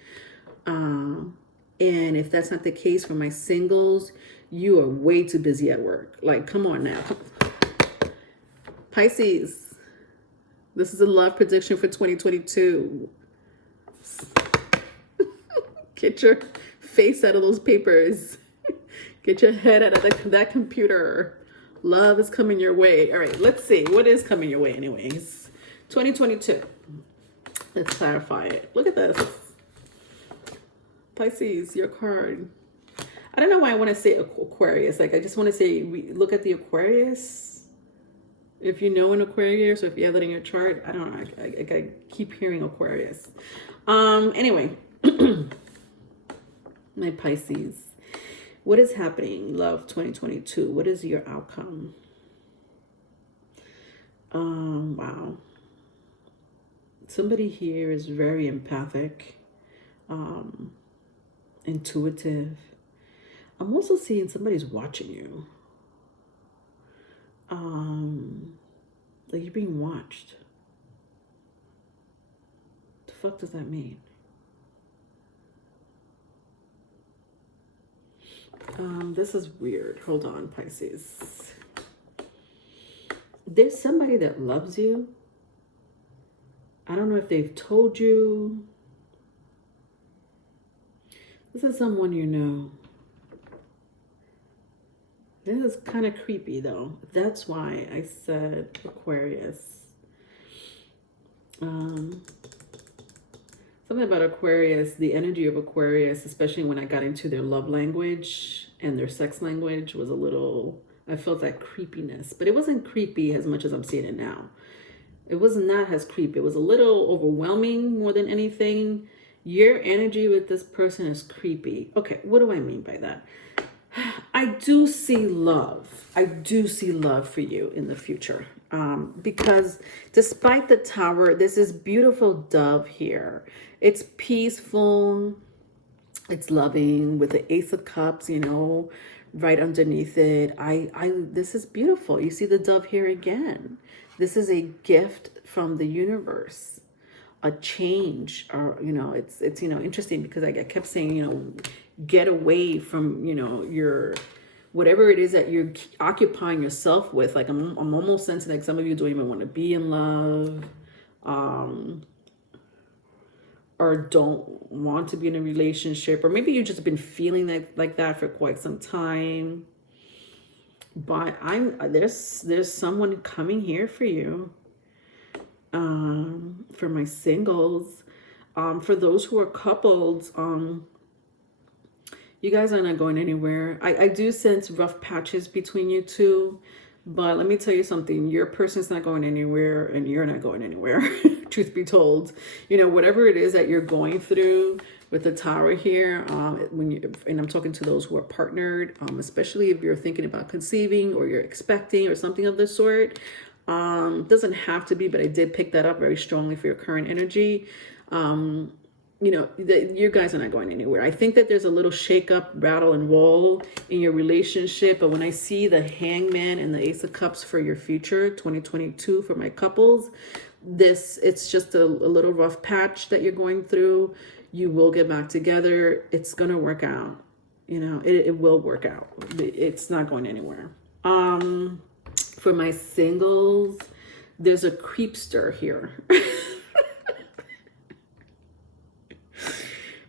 And if that's not the case for my singles, you are way too busy at work. Like, come on now. Pisces, this is a love prediction for 2022. Get your face out of those papers. Get your head out of that computer. Love is coming your way. All right, let's see. What is coming your way anyways? 2022. Let's clarify it. Look at this. Pisces, your card. I don't know why I want to say Aquarius. Like, I just want to say, look at the Aquarius. If you know an Aquarius or if you have that in your chart, I don't know. I keep hearing Aquarius. Anyway, my Pisces. What is happening, love, 2022? What is your outcome? Wow. Somebody here is very empathic, intuitive. I'm also seeing somebody's watching you. Like you're being watched. The fuck does that mean? This is weird. Hold on, Pisces. There's somebody that loves you. I don't know if they've told you. This is someone you know. This is kind of creepy, though. That's why I said Aquarius. Something about Aquarius, the energy of Aquarius, especially when I got into their love language and their sex language, was a little, I felt that creepiness. But it wasn't creepy as much as I'm seeing it now. It was not as creepy. It was a little overwhelming more than anything. Your energy with this person is creepy. Okay, what do I mean by that? I do see love. I do see love for you in the future. Because despite the Tower, there's this beautiful dove here. It's peaceful. It's loving with the Ace of Cups, you know, right underneath it. This is beautiful. You see the dove here again. This is a gift from the universe. A change, or you know, it's you know, interesting because I kept saying, you know, get away from, you know, your whatever it is that you're occupying yourself with. Like I'm almost sensing like some of you don't even want to be in love, or don't want to be in a relationship, or maybe you've just been feeling like that for quite some time. But there's someone coming here for you. For my singles, for those who are coupled, you guys are not going anywhere. I do sense rough patches between you two, but let me tell you something. Your person's not going anywhere and you're not going anywhere. Truth be told, you know, whatever it is that you're going through, with the Tower here, and I'm talking to those who are partnered, especially if you're thinking about conceiving or you're expecting or something of the sort. Doesn't have to be, but I did pick that up very strongly for your current energy. You know, you guys are not going anywhere. I think that there's a little shake-up, rattle and roll in your relationship. But when I see the Hangman and the Ace of Cups for your future, 2022, for my couples, it's just a little rough patch that you're going through. You will get back together. It's going to work out. You know, it will work out. It's not going anywhere. For my singles, there's a creepster here.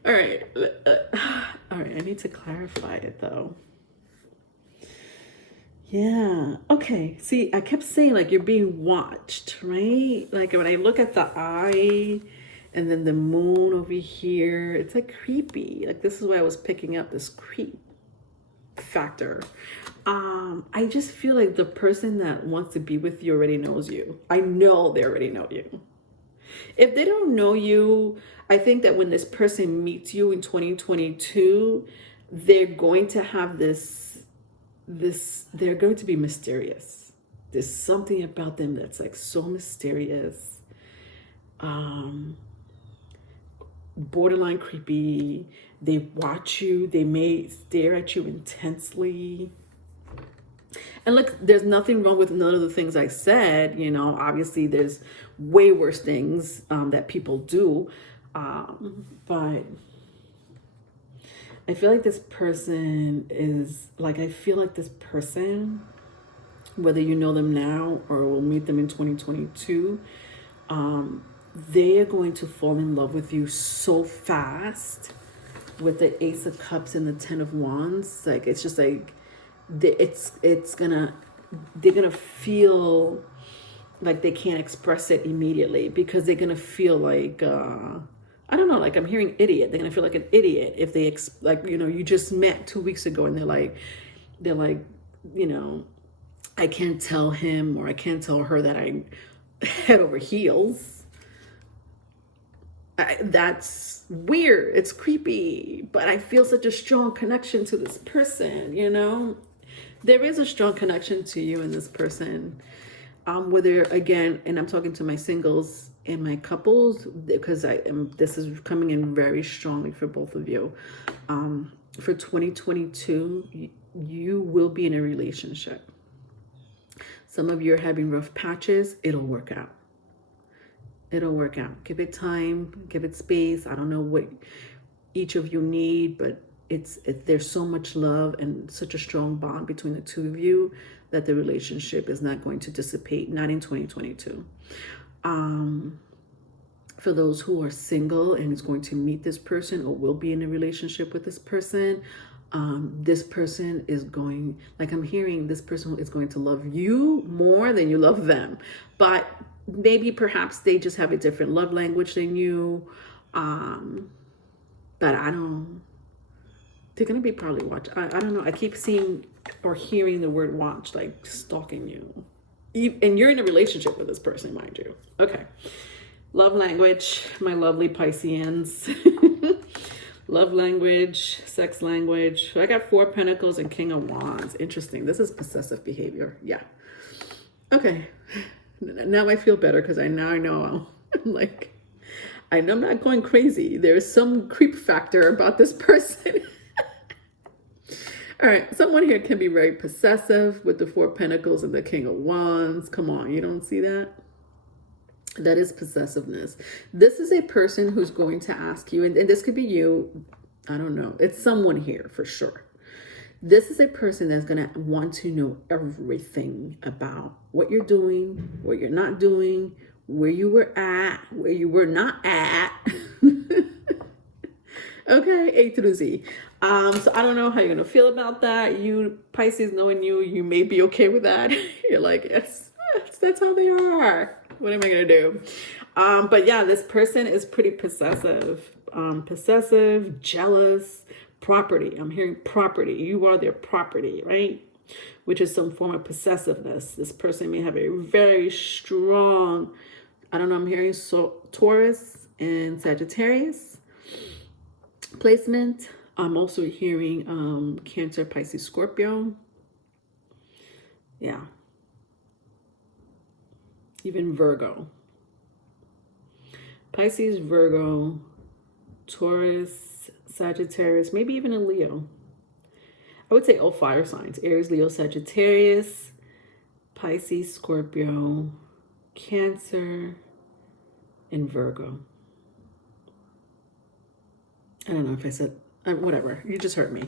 All right. All right. I need to clarify it though. Yeah. Okay. See, I kept saying like you're being watched, right? Like when I look at the eye and then the moon over here, it's like creepy. Like this is why I was picking up this creep factor. I just feel like the person that wants to be with you already knows you. I know they already know you. If they don't know you, I think that when this person meets you in 2022, they're going to have they're going to be mysterious. There's something about them that's like so mysterious, borderline creepy. They watch you. They may stare at you intensely. And look, there's nothing wrong with none of the things I said. You know, obviously there's way worse things that people do. But I feel like this person is like, I feel like this person, whether you know them now or will meet them in 2022, they are going to fall in love with you so fast with the Ace of Cups and the Ten of Wands. Like, it's just like, they're gonna feel like they can't express it immediately because they're gonna feel like I don't know, like I'm hearing idiot. They're gonna feel like an idiot if they like, you know, you just met 2 weeks ago and they're like, you know, I can't tell him or I can't tell her that I'm head over heels. That's weird. It's creepy, but I feel such a strong connection to this person, you know? There is a strong connection to you and this person. Whether, again, and I'm talking to my singles and my couples, because this is coming in very strongly for both of you. For 2022, you will be in a relationship. Some of you are having rough patches. It'll work out. It'll work out. Give it time, give it space. I don't know what each of you need, but there's so much love and such a strong bond between the two of you that the relationship is not going to dissipate, not in 2022. For those who are single and is going to meet this person or will be in a relationship with this person is going, like I'm hearing, this person is going to love you more than you love them. But maybe perhaps they just have a different love language than you. But they're going to be probably watch. I don't know. I keep seeing or hearing the word watch, like stalking you. And you're in a relationship with this person, mind you. Okay. Love language, my lovely Pisceans. Love language, sex language. I got 4 Pentacles and King of Wands. Interesting. This is possessive behavior. Yeah. Okay. Now I feel better because I know I'm like, I know I'm not going crazy. There's some creep factor about this person. All right, someone here can be very possessive with the 4 Pentacles and the King of Wands. Come on, you don't see that? That is possessiveness. This is a person who's going to ask you, and this could be you. I don't know. It's someone here for sure. This is a person that's going to want to know everything about what you're doing, what you're not doing, where you were at, where you were not at. Okay, A through Z. So I don't know how you're going to feel about that. You, Pisces, knowing you may be okay with that. You're like, yes, that's how they are. What am I going to do? But yeah, this person is pretty possessive. Possessive, jealous, property. I'm hearing property. You are their property, right? Which is some form of possessiveness. This person may have a very strong, I don't know, I'm hearing Taurus and Sagittarius. placement. I'm also hearing Cancer, Pisces, Scorpio. Yeah. Even Virgo. Pisces, Virgo, Taurus, Sagittarius, maybe even a Leo. I would say all fire signs. Aries, Leo, Sagittarius, Pisces, Scorpio, Cancer, and Virgo. I don't know if I said, whatever. You just heard me.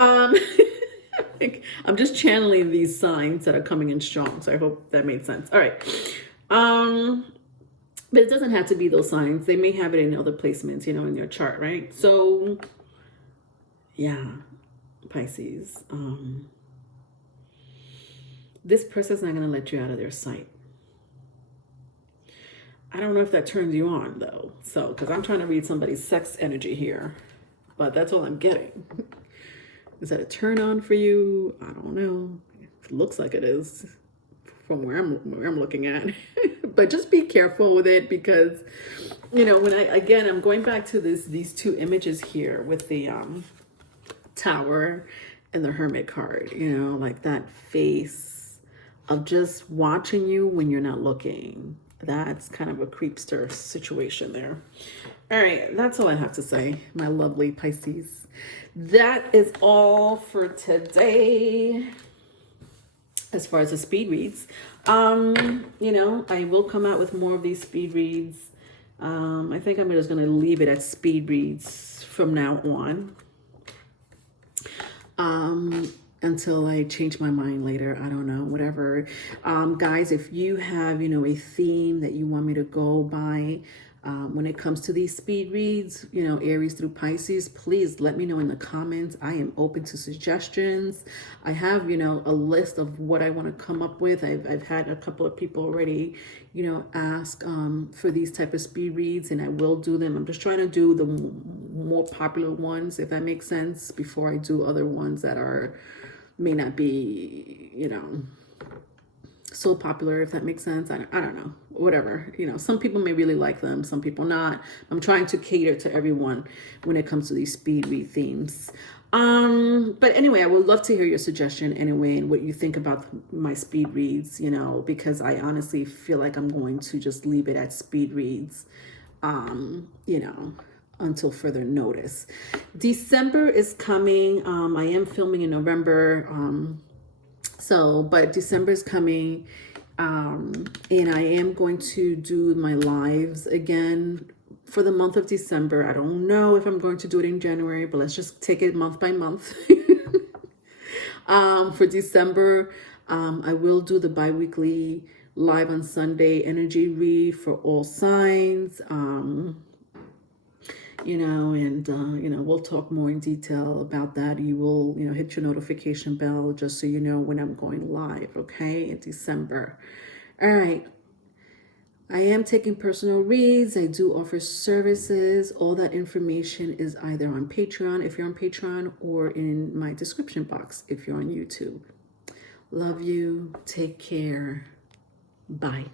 I'm just channeling these signs that are coming in strong. So I hope that made sense. All right. But it doesn't have to be those signs. They may have it in other placements, you know, in your chart, right? So, yeah, Pisces. This person's not going to let you out of their sight. I don't know if that turns you on, though. So, because I'm trying to read somebody's sex energy here. But that's all I'm getting. Is that a turn on for you? I don't know. It looks like it is from where I'm looking at. But just be careful with it because, you know, when I'm going back to these two images here with the Tower and the Hermit card, you know, like that face of just watching you when you're not looking. That's kind of a creepster situation there. All right, that's all I have to say, my lovely Pisces. That is all for today. As far as the speed reads, you know, I will come out with more of these speed reads. I think I'm just going to leave it at speed reads from now on. Until I change my mind later. I don't know, whatever. Guys, if you have, you know, a theme that you want me to go by, when it comes to these speed reads, you know, Aries through Pisces, please let me know in the comments. I am open to suggestions. I have, you know, a list of what I want to come up with. I've had a couple of people already, you know, ask for these type of speed reads, and I will do them. I'm just trying to do the more popular ones, if that makes sense, before I do other ones that may not be, you know, so popular, if that makes sense. I don't know, whatever, you know, some people may really like them, some people not. I'm trying to cater to everyone when it comes to these speed read themes. But anyway, I would love to hear your suggestion anyway, and what you think about my speed reads, you know, because I honestly feel like I'm going to just leave it at speed reads, you know, until further notice. December is coming. I am filming in November, but December is coming, and I am going to do my lives again for the month of December. I don't know if I'm going to do it in January, but let's just take it month by month. For December, I will do the bi-weekly live on Sunday energy read for all signs. You know, and, you know, we'll talk more in detail about that. You will, you know, hit your notification bell just so you know when I'm going live, okay, in December. All right. I am taking personal reads. I do offer services. All that information is either on Patreon, if you're on Patreon, or in my description box, if you're on YouTube. Love you. Take care. Bye.